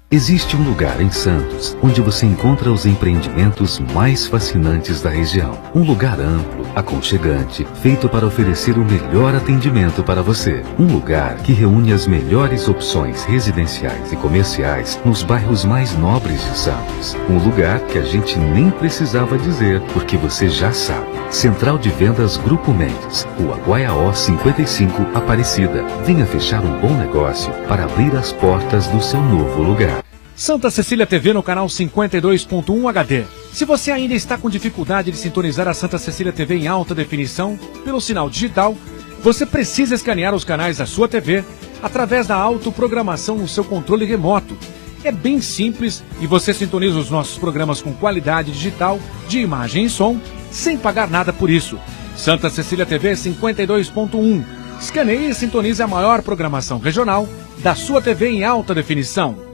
Existe um lugar em Santos onde você encontra os empreendimentos mais fascinantes da região. Um lugar amplo, aconchegante, feito para oferecer o melhor atendimento para você. Um lugar que reúne as melhores opções residenciais e comerciais nos bairros mais nobres de Santos. Um lugar que a gente nem precisava dizer, porque você já sabe. Central de Vendas Grupo Mendes, Rua Guaiaó 55, Aparecida. Venha fechar um bom negócio para abrir as portas do seu novo lugar. Santa Cecília TV no canal 52.1 HD. Se você ainda está com dificuldade de sintonizar a Santa Cecília TV em alta definição pelo sinal digital, você precisa escanear os canais da sua TV através da autoprogramação no seu controle remoto. É bem simples e você sintoniza os nossos programas com qualidade digital de imagem e som sem pagar nada por isso. Santa Cecília TV 52.1. Escaneie e sintonize a maior programação regional da sua TV em alta definição.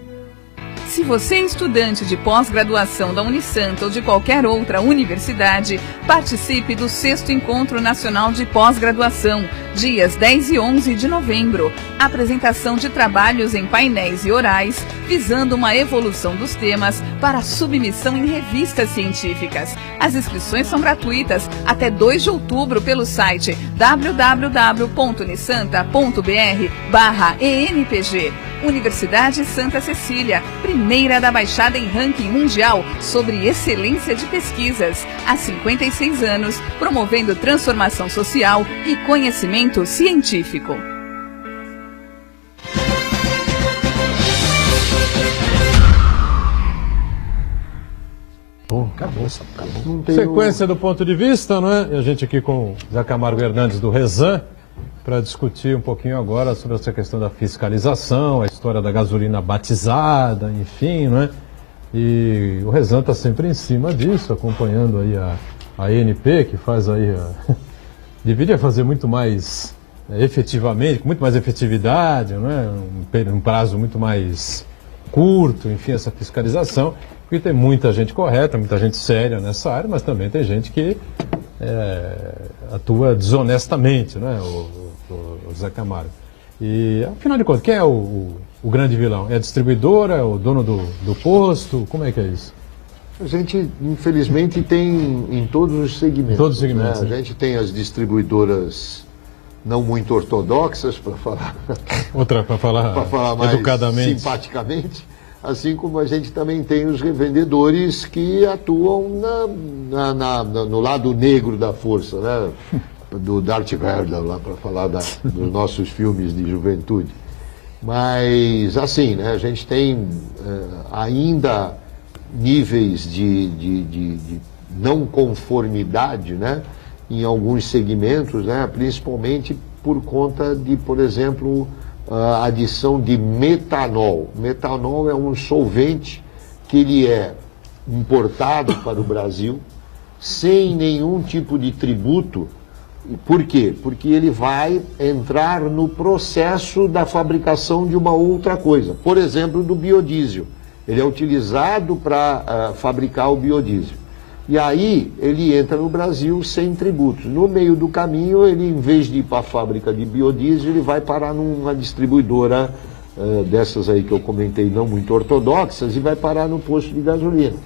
Se você é estudante de pós-graduação da Unisanta ou de qualquer outra universidade, participe do 6º Encontro Nacional de Pós-Graduação, dias 10 e 11 de novembro. Apresentação de trabalhos em painéis e orais, visando uma evolução dos temas para submissão em revistas científicas. As inscrições são gratuitas até 2 de outubro pelo site www.unisanta.br/ENPG. Universidade Santa Cecília, primeira da Baixada em ranking mundial sobre excelência de pesquisas. Há 56 anos, promovendo transformação social e conhecimento científico. Acabou. Sequência do ponto de vista, não é? E a gente aqui com o Zé Camargo Hernandes do Rezan, para discutir um pouquinho agora sobre essa questão da fiscalização, a história da gasolina batizada, enfim, não é? E o Rezan está sempre em cima disso, acompanhando aí a ENP, que faz aí deveria fazer muito mais efetivamente, com muito mais efetividade, não é? Um prazo muito mais curto, enfim, essa fiscalização, porque tem muita gente correta, muita gente séria nessa área, mas também tem gente que atua desonestamente, né, o Zé Camargo. E, afinal de contas, quem é o grande vilão? É a distribuidora, é o dono do posto? Como é que é isso? A gente, infelizmente, tem em todos os segmentos. Todos os segmentos. Né? A gente tem as distribuidoras não muito ortodoxas, para falar... para falar mais educadamente, simpaticamente. Assim como a gente também tem os revendedores que atuam no lado negro da força, né? Do Darth Vader, lá para falar dos nossos filmes de juventude. Mas, assim, né? A gente tem ainda níveis de não conformidade, né? Em alguns segmentos, né? Principalmente por conta de, por exemplo, a adição de metanol. Metanol é um solvente que ele é importado para o Brasil sem nenhum tipo de tributo. Por quê? Porque ele vai entrar no processo da fabricação de uma outra coisa. Por exemplo, do biodiesel. Ele é utilizado para fabricar o biodiesel. E aí ele entra no Brasil sem tributos. No meio do caminho, ele, em vez de ir para a fábrica de biodiesel, ele vai parar numa distribuidora dessas aí que eu comentei, não muito ortodoxas, e vai parar no posto de gasolina.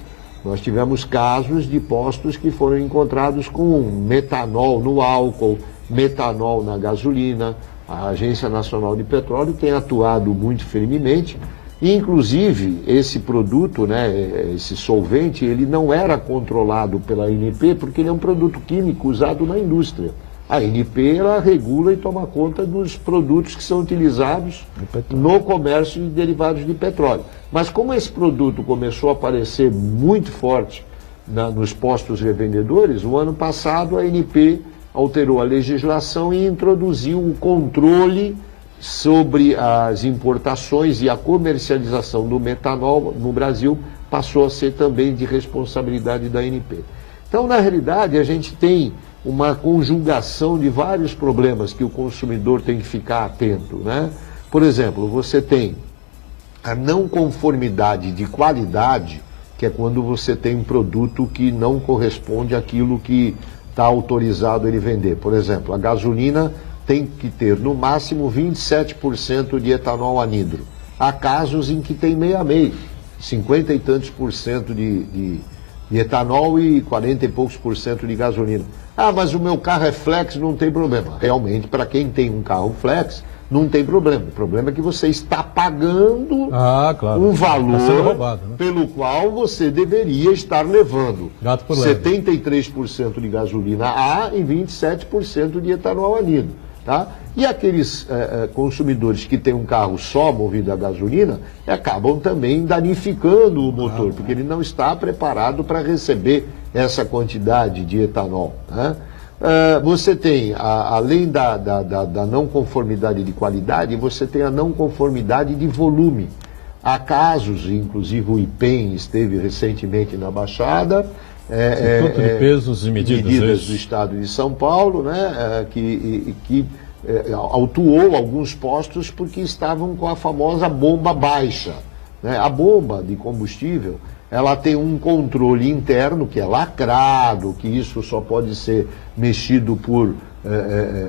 Nós tivemos casos de postos que foram encontrados com metanol no álcool, metanol na gasolina. A Agência Nacional de Petróleo tem atuado muito firmemente. Inclusive, esse produto, né, esse solvente, ele não era controlado pela ANP porque ele é um produto químico usado na indústria. A ANP, ela regula e toma conta dos produtos que são utilizados no comércio de derivados de petróleo. Mas como esse produto começou a aparecer muito forte nos postos revendedores, o ano passado a ANP alterou a legislação e introduziu o controle sobre as importações e a comercialização do metanol no Brasil passou a ser também de responsabilidade da ANP. Então, na realidade, a gente tem uma conjugação de vários problemas que o consumidor tem que ficar atento, né? Por exemplo, você tem a não conformidade de qualidade, que é quando você tem um produto que não corresponde àquilo que está autorizado ele vender. Por exemplo, a gasolina tem que ter no máximo 27% de etanol anidro. Há casos em que tem meio a meio, 50 e tantos por cento de etanol e 40 e poucos por cento de gasolina. Ah, mas o meu carro é flex, não tem problema. Realmente, para quem tem um carro flex, não tem problema. O problema é que você está pagando um valor roubado, né? pelo qual você deveria estar levando 73% de gasolina A e 27% de etanol anidro. Tá? E aqueles consumidores que têm um carro só movido a gasolina acabam também danificando o motor, porque ele não está preparado para receber essa quantidade de etanol, né? Você tem, além da não conformidade de qualidade, você tem a não conformidade de volume. Há casos, inclusive o IPEM esteve recentemente na Baixada, Instituto de Pesos e Medidas do Estado de São Paulo, né, que autuou alguns postos porque estavam com a famosa bomba baixa, né? A bomba de combustível, ela tem um controle interno que é lacrado, que isso só pode ser mexido por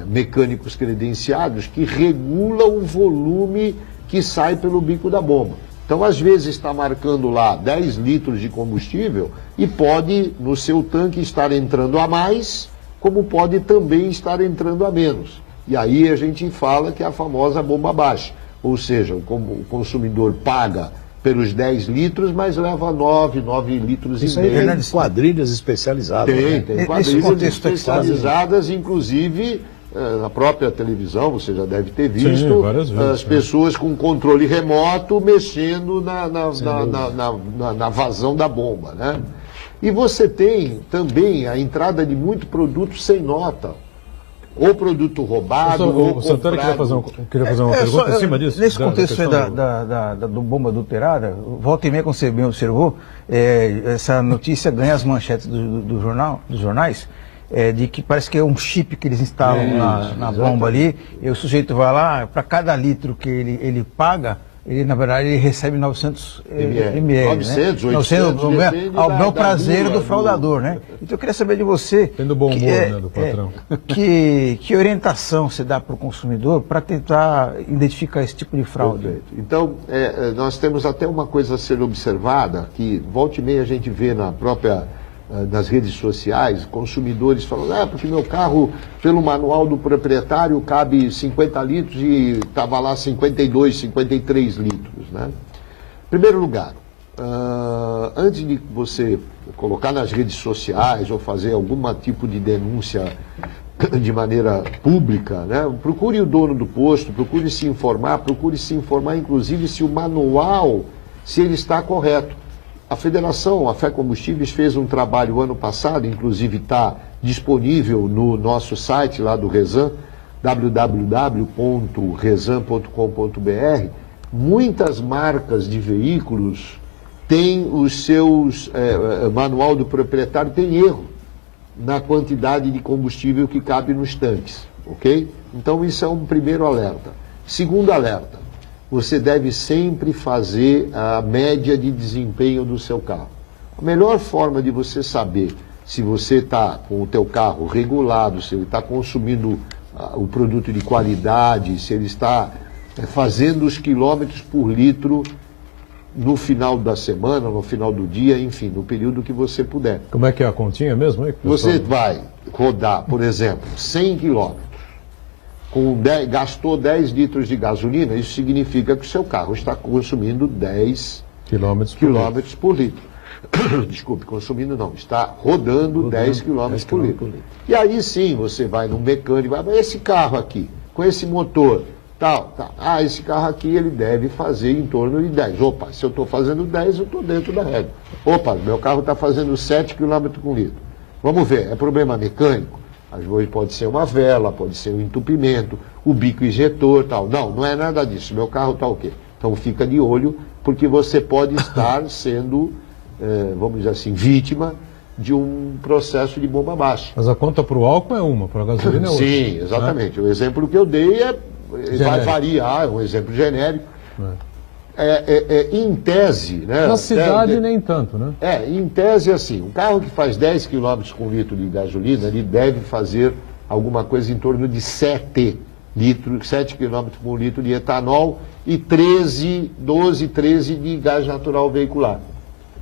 mecânicos credenciados, que regula o volume que sai pelo bico da bomba. Então, às vezes, está marcando lá 10 litros de combustível e pode, no seu tanque, estar entrando a mais, como pode também estar entrando a menos. E aí a gente fala que é a famosa bomba baixa. Ou seja, o consumidor paga pelos 10 litros, mas leva 9 litros Isso e meio. Isso aí tem quadrilhas especializadas. Tem quadrilhas especializadas, inclusive na própria televisão, você já deve ter visto. Sim, várias vezes, as pessoas com controle remoto mexendo na vazão da bomba, né? E você tem também a entrada de muito produto sem nota. Ou produto roubado, ou o Santana queria fazer uma pergunta em cima disso. Nesse contexto aí do bomba adulterada, volta e meia, como você bem observou, essa notícia ganha as manchetes dos jornais, de que parece que é um chip que eles instalam na bomba ali, e o sujeito vai lá, para cada litro que ele paga, ele, na verdade, ele recebe 900 ml. 900, né? 800, ao bel prazer do fraudador, né? Então eu queria saber de você... Tendo bom humor, né, do patrão. Que orientação você dá para o consumidor para tentar identificar esse tipo de fraude? Perfeito. Então, nós temos até uma coisa a ser observada, que volta e meia a gente vê nas redes sociais, consumidores falando, porque meu carro, pelo manual do proprietário, cabe 50 litros e estava lá 52, 53 litros, né? Em primeiro lugar, antes de você colocar nas redes sociais ou fazer algum tipo de denúncia de maneira pública, né? Procure o dono do posto, procure se informar inclusive se o manual, se ele está correto. A Federação, a Fé Combustíveis, fez um trabalho ano passado, inclusive está disponível no nosso site lá do Rezan, www.rezan.com.br. Muitas marcas de veículos têm os seus, manual do proprietário tem erro na quantidade de combustível que cabe nos tanques, ok? Então isso é um primeiro alerta. Segundo alerta, você deve sempre fazer a média de desempenho do seu carro. A melhor forma de você saber se você está com o teu carro regulado, se ele está consumindo o produto de qualidade, se ele está fazendo os quilômetros por litro no final da semana, no final do dia, enfim, no período que você puder. Como é que é a continha mesmo? Você vai rodar, por exemplo, 100 quilômetros. Gastou 10 litros de gasolina, isso significa que o seu carro está consumindo 10 quilômetros por litro. Desculpe, consumindo não, está rodando 10 quilômetros por litro. E aí sim, você vai no mecânico, esse carro aqui, com esse motor, tal. Ah, esse carro aqui ele deve fazer em torno de 10. Opa, se eu estou fazendo 10, eu estou dentro da regra. Opa, meu carro está fazendo 7 km por litro. Vamos ver, é problema mecânico? Às vezes pode ser uma vela, pode ser um entupimento, o bico injetor, tal. Não, não é nada disso. Meu carro está o quê? Então fica de olho, porque você pode estar sendo, vamos dizer assim, vítima de um processo de bomba baixa. Mas a conta para o álcool é uma, para a gasolina é outra. Sim, exatamente. O exemplo que eu dei vai variar, é um exemplo genérico. Em tese, né? Na cidade nem tanto, né? Em tese assim, um carro que faz 10 km com litro de gasolina, ele deve fazer alguma coisa em torno de 7 km por litro de etanol e 12, 13 de gás natural veicular.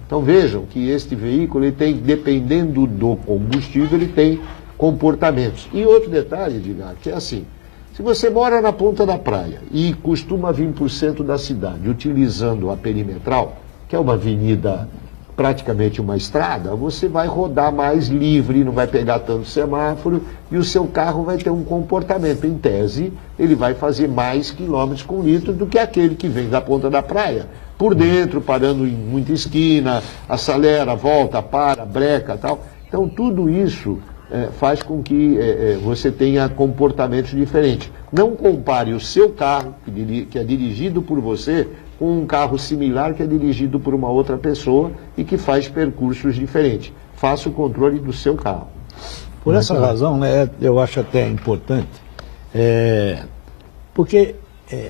Então vejam que este veículo, ele tem, dependendo do combustível, ele tem comportamentos. E outro detalhe, Edgar, que é assim, se você mora na ponta da praia e costuma vir para o centro da cidade utilizando a perimetral, que é uma avenida, praticamente uma estrada, você vai rodar mais livre, não vai pegar tanto semáforo e o seu carro vai ter um comportamento. Em tese, ele vai fazer mais quilômetros com litro do que aquele que vem da ponta da praia. Por dentro, parando em muita esquina, acelera, volta, para, breca, tal. Então, tudo isso faz com que você tenha comportamentos diferentes. Não compare o seu carro, que é dirigido por você, com um carro similar que é dirigido por uma outra pessoa e que faz percursos diferentes. Faça o controle do seu carro. Por essa razão, né, eu acho até importante, porque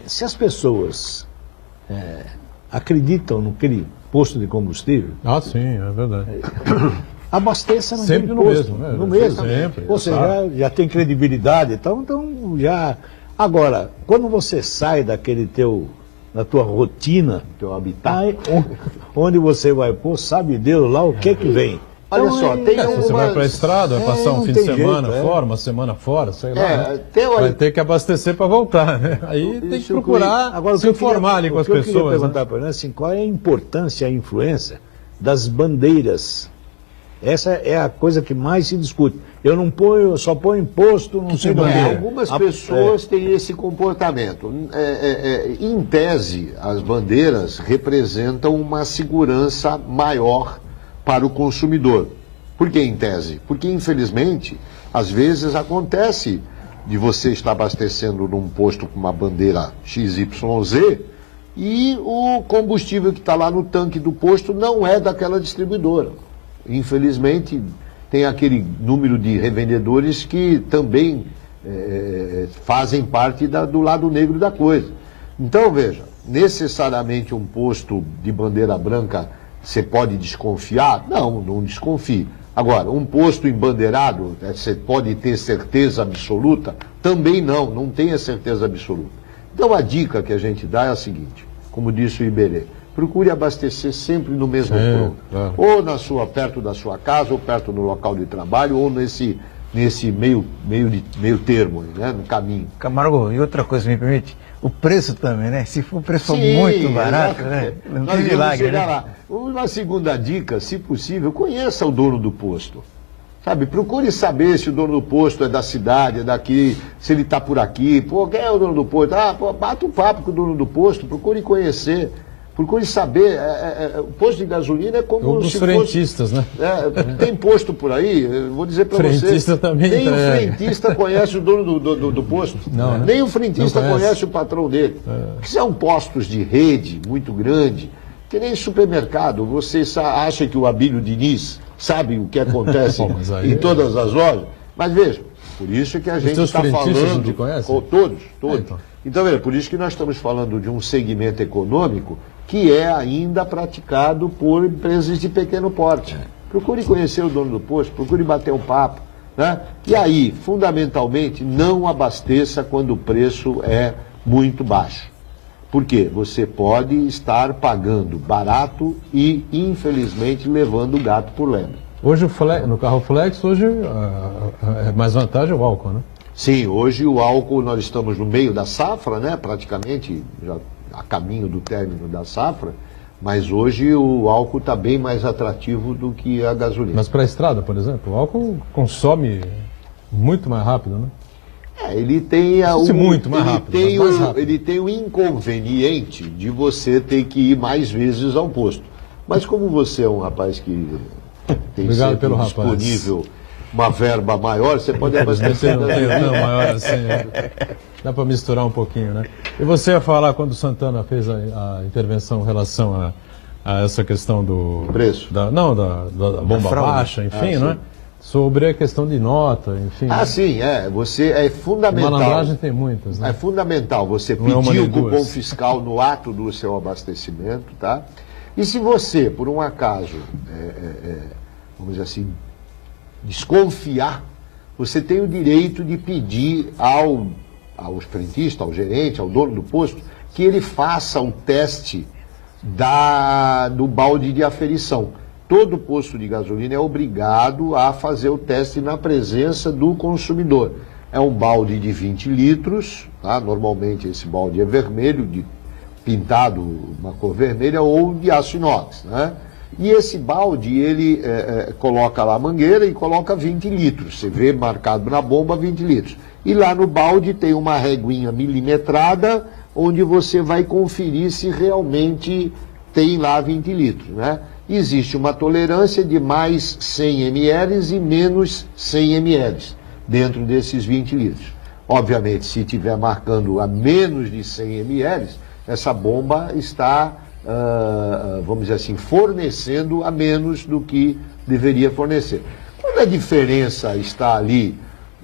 se as pessoas acreditam naquele posto de combustível... Ah, sim, é verdade. Abasteça sempre no posto, mesmo, né? No mesmo. Sempre. Você já tem credibilidade e tal, então já... Agora, quando você sai da tua rotina, teu habitat, onde você vai pôr, sabe Deus lá o que vem. Olha só, tem se você vai para a estrada, vai passar um fim de semana jeito, fora, uma semana fora, sei lá, né? Vai ter que abastecer para voltar, né? Aí tem que procurar se informar ali com as pessoas. Eu queria perguntar para assim, qual é a importância, a influência das bandeiras? Essa é a coisa que mais se discute. Eu não ponho, eu só ponho imposto, não sei bandeira. Algumas pessoas têm esse comportamento. Em tese, as bandeiras representam uma segurança maior para o consumidor. Por que em tese? Porque, infelizmente, às vezes acontece de você estar abastecendo num posto com uma bandeira XYZ e o combustível que está lá no tanque do posto não é daquela distribuidora. Infelizmente, tem aquele número de revendedores que também fazem parte do lado negro da coisa. Então, veja, necessariamente um posto de bandeira branca você pode desconfiar? Não, não desconfie. Agora, um posto embandeirado, você pode ter certeza absoluta? Também não tenha certeza absoluta. Então, a dica que a gente dá é a seguinte, como disse o Iberê, procure abastecer sempre no mesmo ponto. Ou perto da sua casa, ou perto do local de trabalho, ou nesse meio termo, né, no caminho. Camargo, e outra coisa, me permite? O preço também, né? Se for um preço muito barato, né? Não tem milagre, né? Lá. Uma segunda dica, se possível, conheça o dono do posto. Sabe, procure saber se o dono do posto é da cidade, é daqui, se ele está por aqui. Pô, quem é o dono do posto? Bata um papo com o dono do posto, procure conhecer. Procure saber, o posto de gasolina é como ou se frentistas, fosse, né? Tem posto por aí, eu vou dizer para você. Frentista também. Nem o frentista conhece o dono do posto. Não, né? Nem o frentista conhece o patrão dele. Que são postos de rede muito grande, que nem supermercado. Você acha que o Abílio Diniz sabe o que acontece em todas as lojas? Mas veja, por isso que a gente está falando com todos. Então, veja, por isso que nós estamos falando de um segmento econômico que é ainda praticado por empresas de pequeno porte. Procure conhecer o dono do posto, procure bater um papo, né? E aí, fundamentalmente, não abasteça quando o preço é muito baixo. Por quê? Você pode estar pagando barato e, infelizmente, levando o gato por lebre. Hoje, no carro flex, hoje é mais vantagem o álcool, né? Sim, hoje o álcool, nós estamos no meio da safra, né? Praticamente já a caminho do término da safra, mas hoje o álcool está bem mais atrativo do que a gasolina. Mas para a estrada, por exemplo, o álcool consome muito mais rápido, né? Ele tem muito mais rápido, mais rápido. Ele tem o inconveniente de você ter que ir mais vezes ao posto. Mas como você é um rapaz que tem sempre disponível uma verba maior, você pode abastecer. Não maior assim, né? Dá para misturar um pouquinho, né? E você ia falar quando o Santana fez a intervenção em relação a essa questão do preço, da bomba baixa, enfim, né? Sobre a questão de nota, enfim. Sim, você é fundamental. Malandragem tem muitas, né? É fundamental você pedir o cupom fiscal no ato do seu abastecimento, tá? E se você, por um acaso, vamos dizer assim, desconfiar, você tem o direito de pedir ao frentista, ao gerente, ao dono do posto, que ele faça o teste do balde de aferição. Todo posto de gasolina é obrigado a fazer o teste na presença do consumidor. É um balde de 20 litros, tá? Normalmente esse balde é vermelho, pintado uma cor vermelha, ou de aço inox, né? E esse balde, ele coloca lá a mangueira e coloca 20 litros. Você vê marcado na bomba 20 litros. E lá no balde tem uma reguinha milimetrada, onde você vai conferir se realmente tem lá 20 litros, né? Existe uma tolerância de mais 100 ml e menos 100 ml dentro desses 20 litros. Obviamente, se estiver marcando a menos de 100 ml, essa bomba está, vamos dizer assim, fornecendo a menos do que deveria fornecer. Quando a diferença está ali,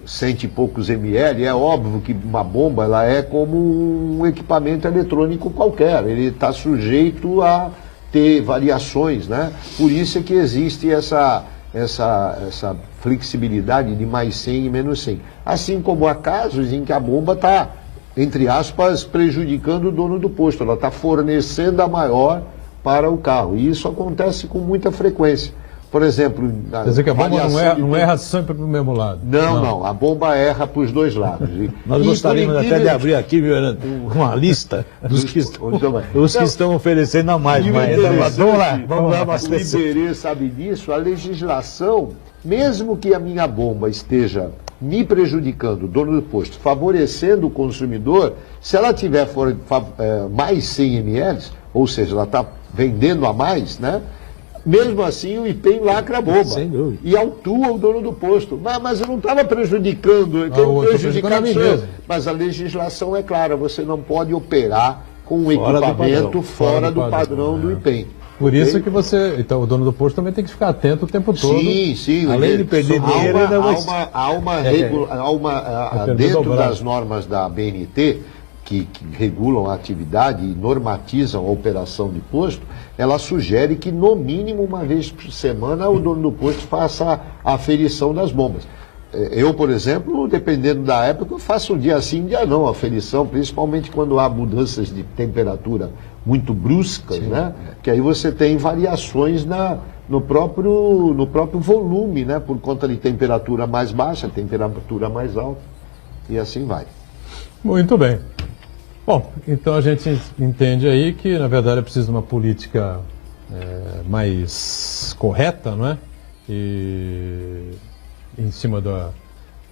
100 e poucos ml, é óbvio que uma bomba ela é como um equipamento eletrônico qualquer, ele está sujeito a ter variações, né? Por isso é que existe essa flexibilidade de mais 100 e menos 100. Assim como há casos em que a bomba está, entre aspas, prejudicando o dono do posto, ela está fornecendo a maior para o carro. E isso acontece com muita frequência. Por exemplo... Quer dizer que a bomba não erra sempre para o mesmo lado. Não, a bomba erra para os dois lados. Nós gostaríamos até de abrir aqui, viu, Hernando, uma lista dos que estão oferecendo a mais. Vamos lá, o Iberê sabe disso, a legislação, mesmo que a minha bomba esteja me prejudicando, o dono do posto, favorecendo o consumidor, se ela tiver mais 100 ml, ou seja, ela está vendendo a mais, né? Mesmo assim, o IPEM lacra a bomba e autua o dono do posto. Mas eu não estava prejudicando, mas a legislação é clara, você não pode operar com um equipamento fora do padrão do IPEM. Por isso que então o dono do posto também tem que ficar atento o tempo todo. Sim. Além de perder dinheiro, dentro das normas da BNT, que regulam a atividade e normatizam a operação de posto, ela sugere que no mínimo uma vez por semana o dono do posto faça a aferição das bombas. Eu, por exemplo, dependendo da época, eu faço um dia sim, um dia não, a aferição, principalmente quando há mudanças de temperatura muito bruscas, né? Que aí você tem variações no próprio volume, né? Por conta de temperatura mais baixa, temperatura mais alta, e assim vai. Muito bem. Bom, então a gente entende aí que, na verdade, é preciso uma política mais correta, não é? E em cima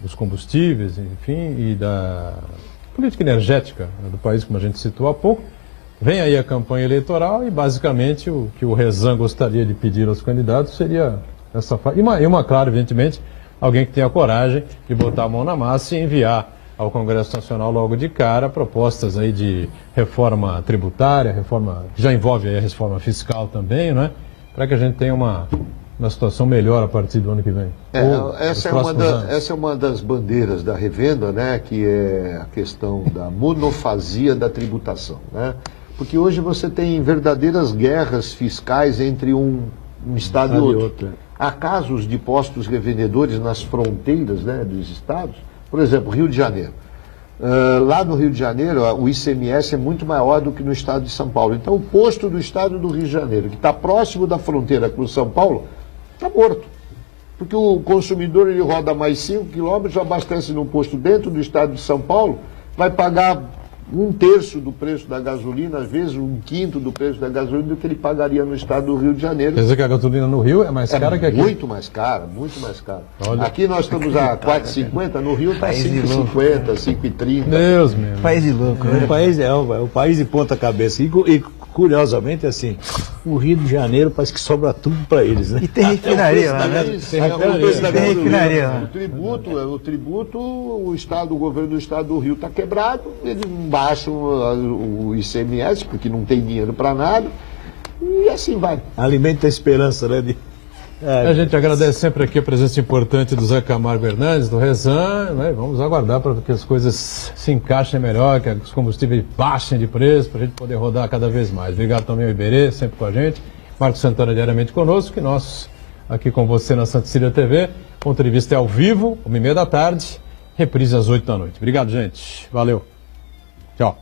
dos combustíveis, enfim, e da política energética, né, do país, como a gente citou há pouco. Vem aí a campanha eleitoral e, basicamente, o que o Rezan gostaria de pedir aos candidatos seria essa fase. E claro, evidentemente, alguém que tenha coragem de botar a mão na massa e enviar ao Congresso Nacional logo de cara propostas aí de reforma tributária, reforma que já envolve aí a reforma fiscal também, né? Para que a gente tenha uma situação melhor a partir do ano que vem. Essa é uma das bandeiras da revenda, né? Que é a questão da monofasia da tributação, né? Porque hoje você tem verdadeiras guerras fiscais entre um estado e outro. Há casos de postos revendedores nas fronteiras, né, dos estados. Por exemplo, Rio de Janeiro. Lá no Rio de Janeiro, o ICMS é muito maior do que no estado de São Paulo. Então, o posto do estado do Rio de Janeiro, que está próximo da fronteira com São Paulo, está morto. Porque o consumidor ele roda mais 5 quilômetros, abastece num posto dentro do estado de São Paulo, vai pagar 1/3 do preço da gasolina, às vezes 1/5 do preço da gasolina do que ele pagaria no estado do Rio de Janeiro. Quer dizer que a gasolina no Rio é mais cara que aqui? Muito mais cara, muito mais cara. Olha. Aqui nós estamos a 4,50, no Rio está 5,50, 5,30. Deus meu. País de louco, né? O país de ponta cabeça. E curiosamente, assim, o Rio de Janeiro parece que sobra tudo para eles, né? E tem refinaria lá, né? Tem refinaria lá. O tributo, o governo do estado do Rio está quebrado, eles baixam o ICMS, porque não tem dinheiro para nada, e assim vai. Alimenta a esperança, né? A gente agradece sempre aqui a presença importante do Zé Camargo Hernandes, do Rezan, né? Vamos aguardar para que as coisas se encaixem melhor, que os combustíveis baixem de preço, para a gente poder rodar cada vez mais. Obrigado também ao Iberê, sempre com a gente. Marcos Santana diariamente conosco, e nós aqui com você na Santa Cecília TV. Ponto de Vista é ao vivo, 1h30 da tarde, reprise às 8 da noite. Obrigado, gente. Valeu. Tchau.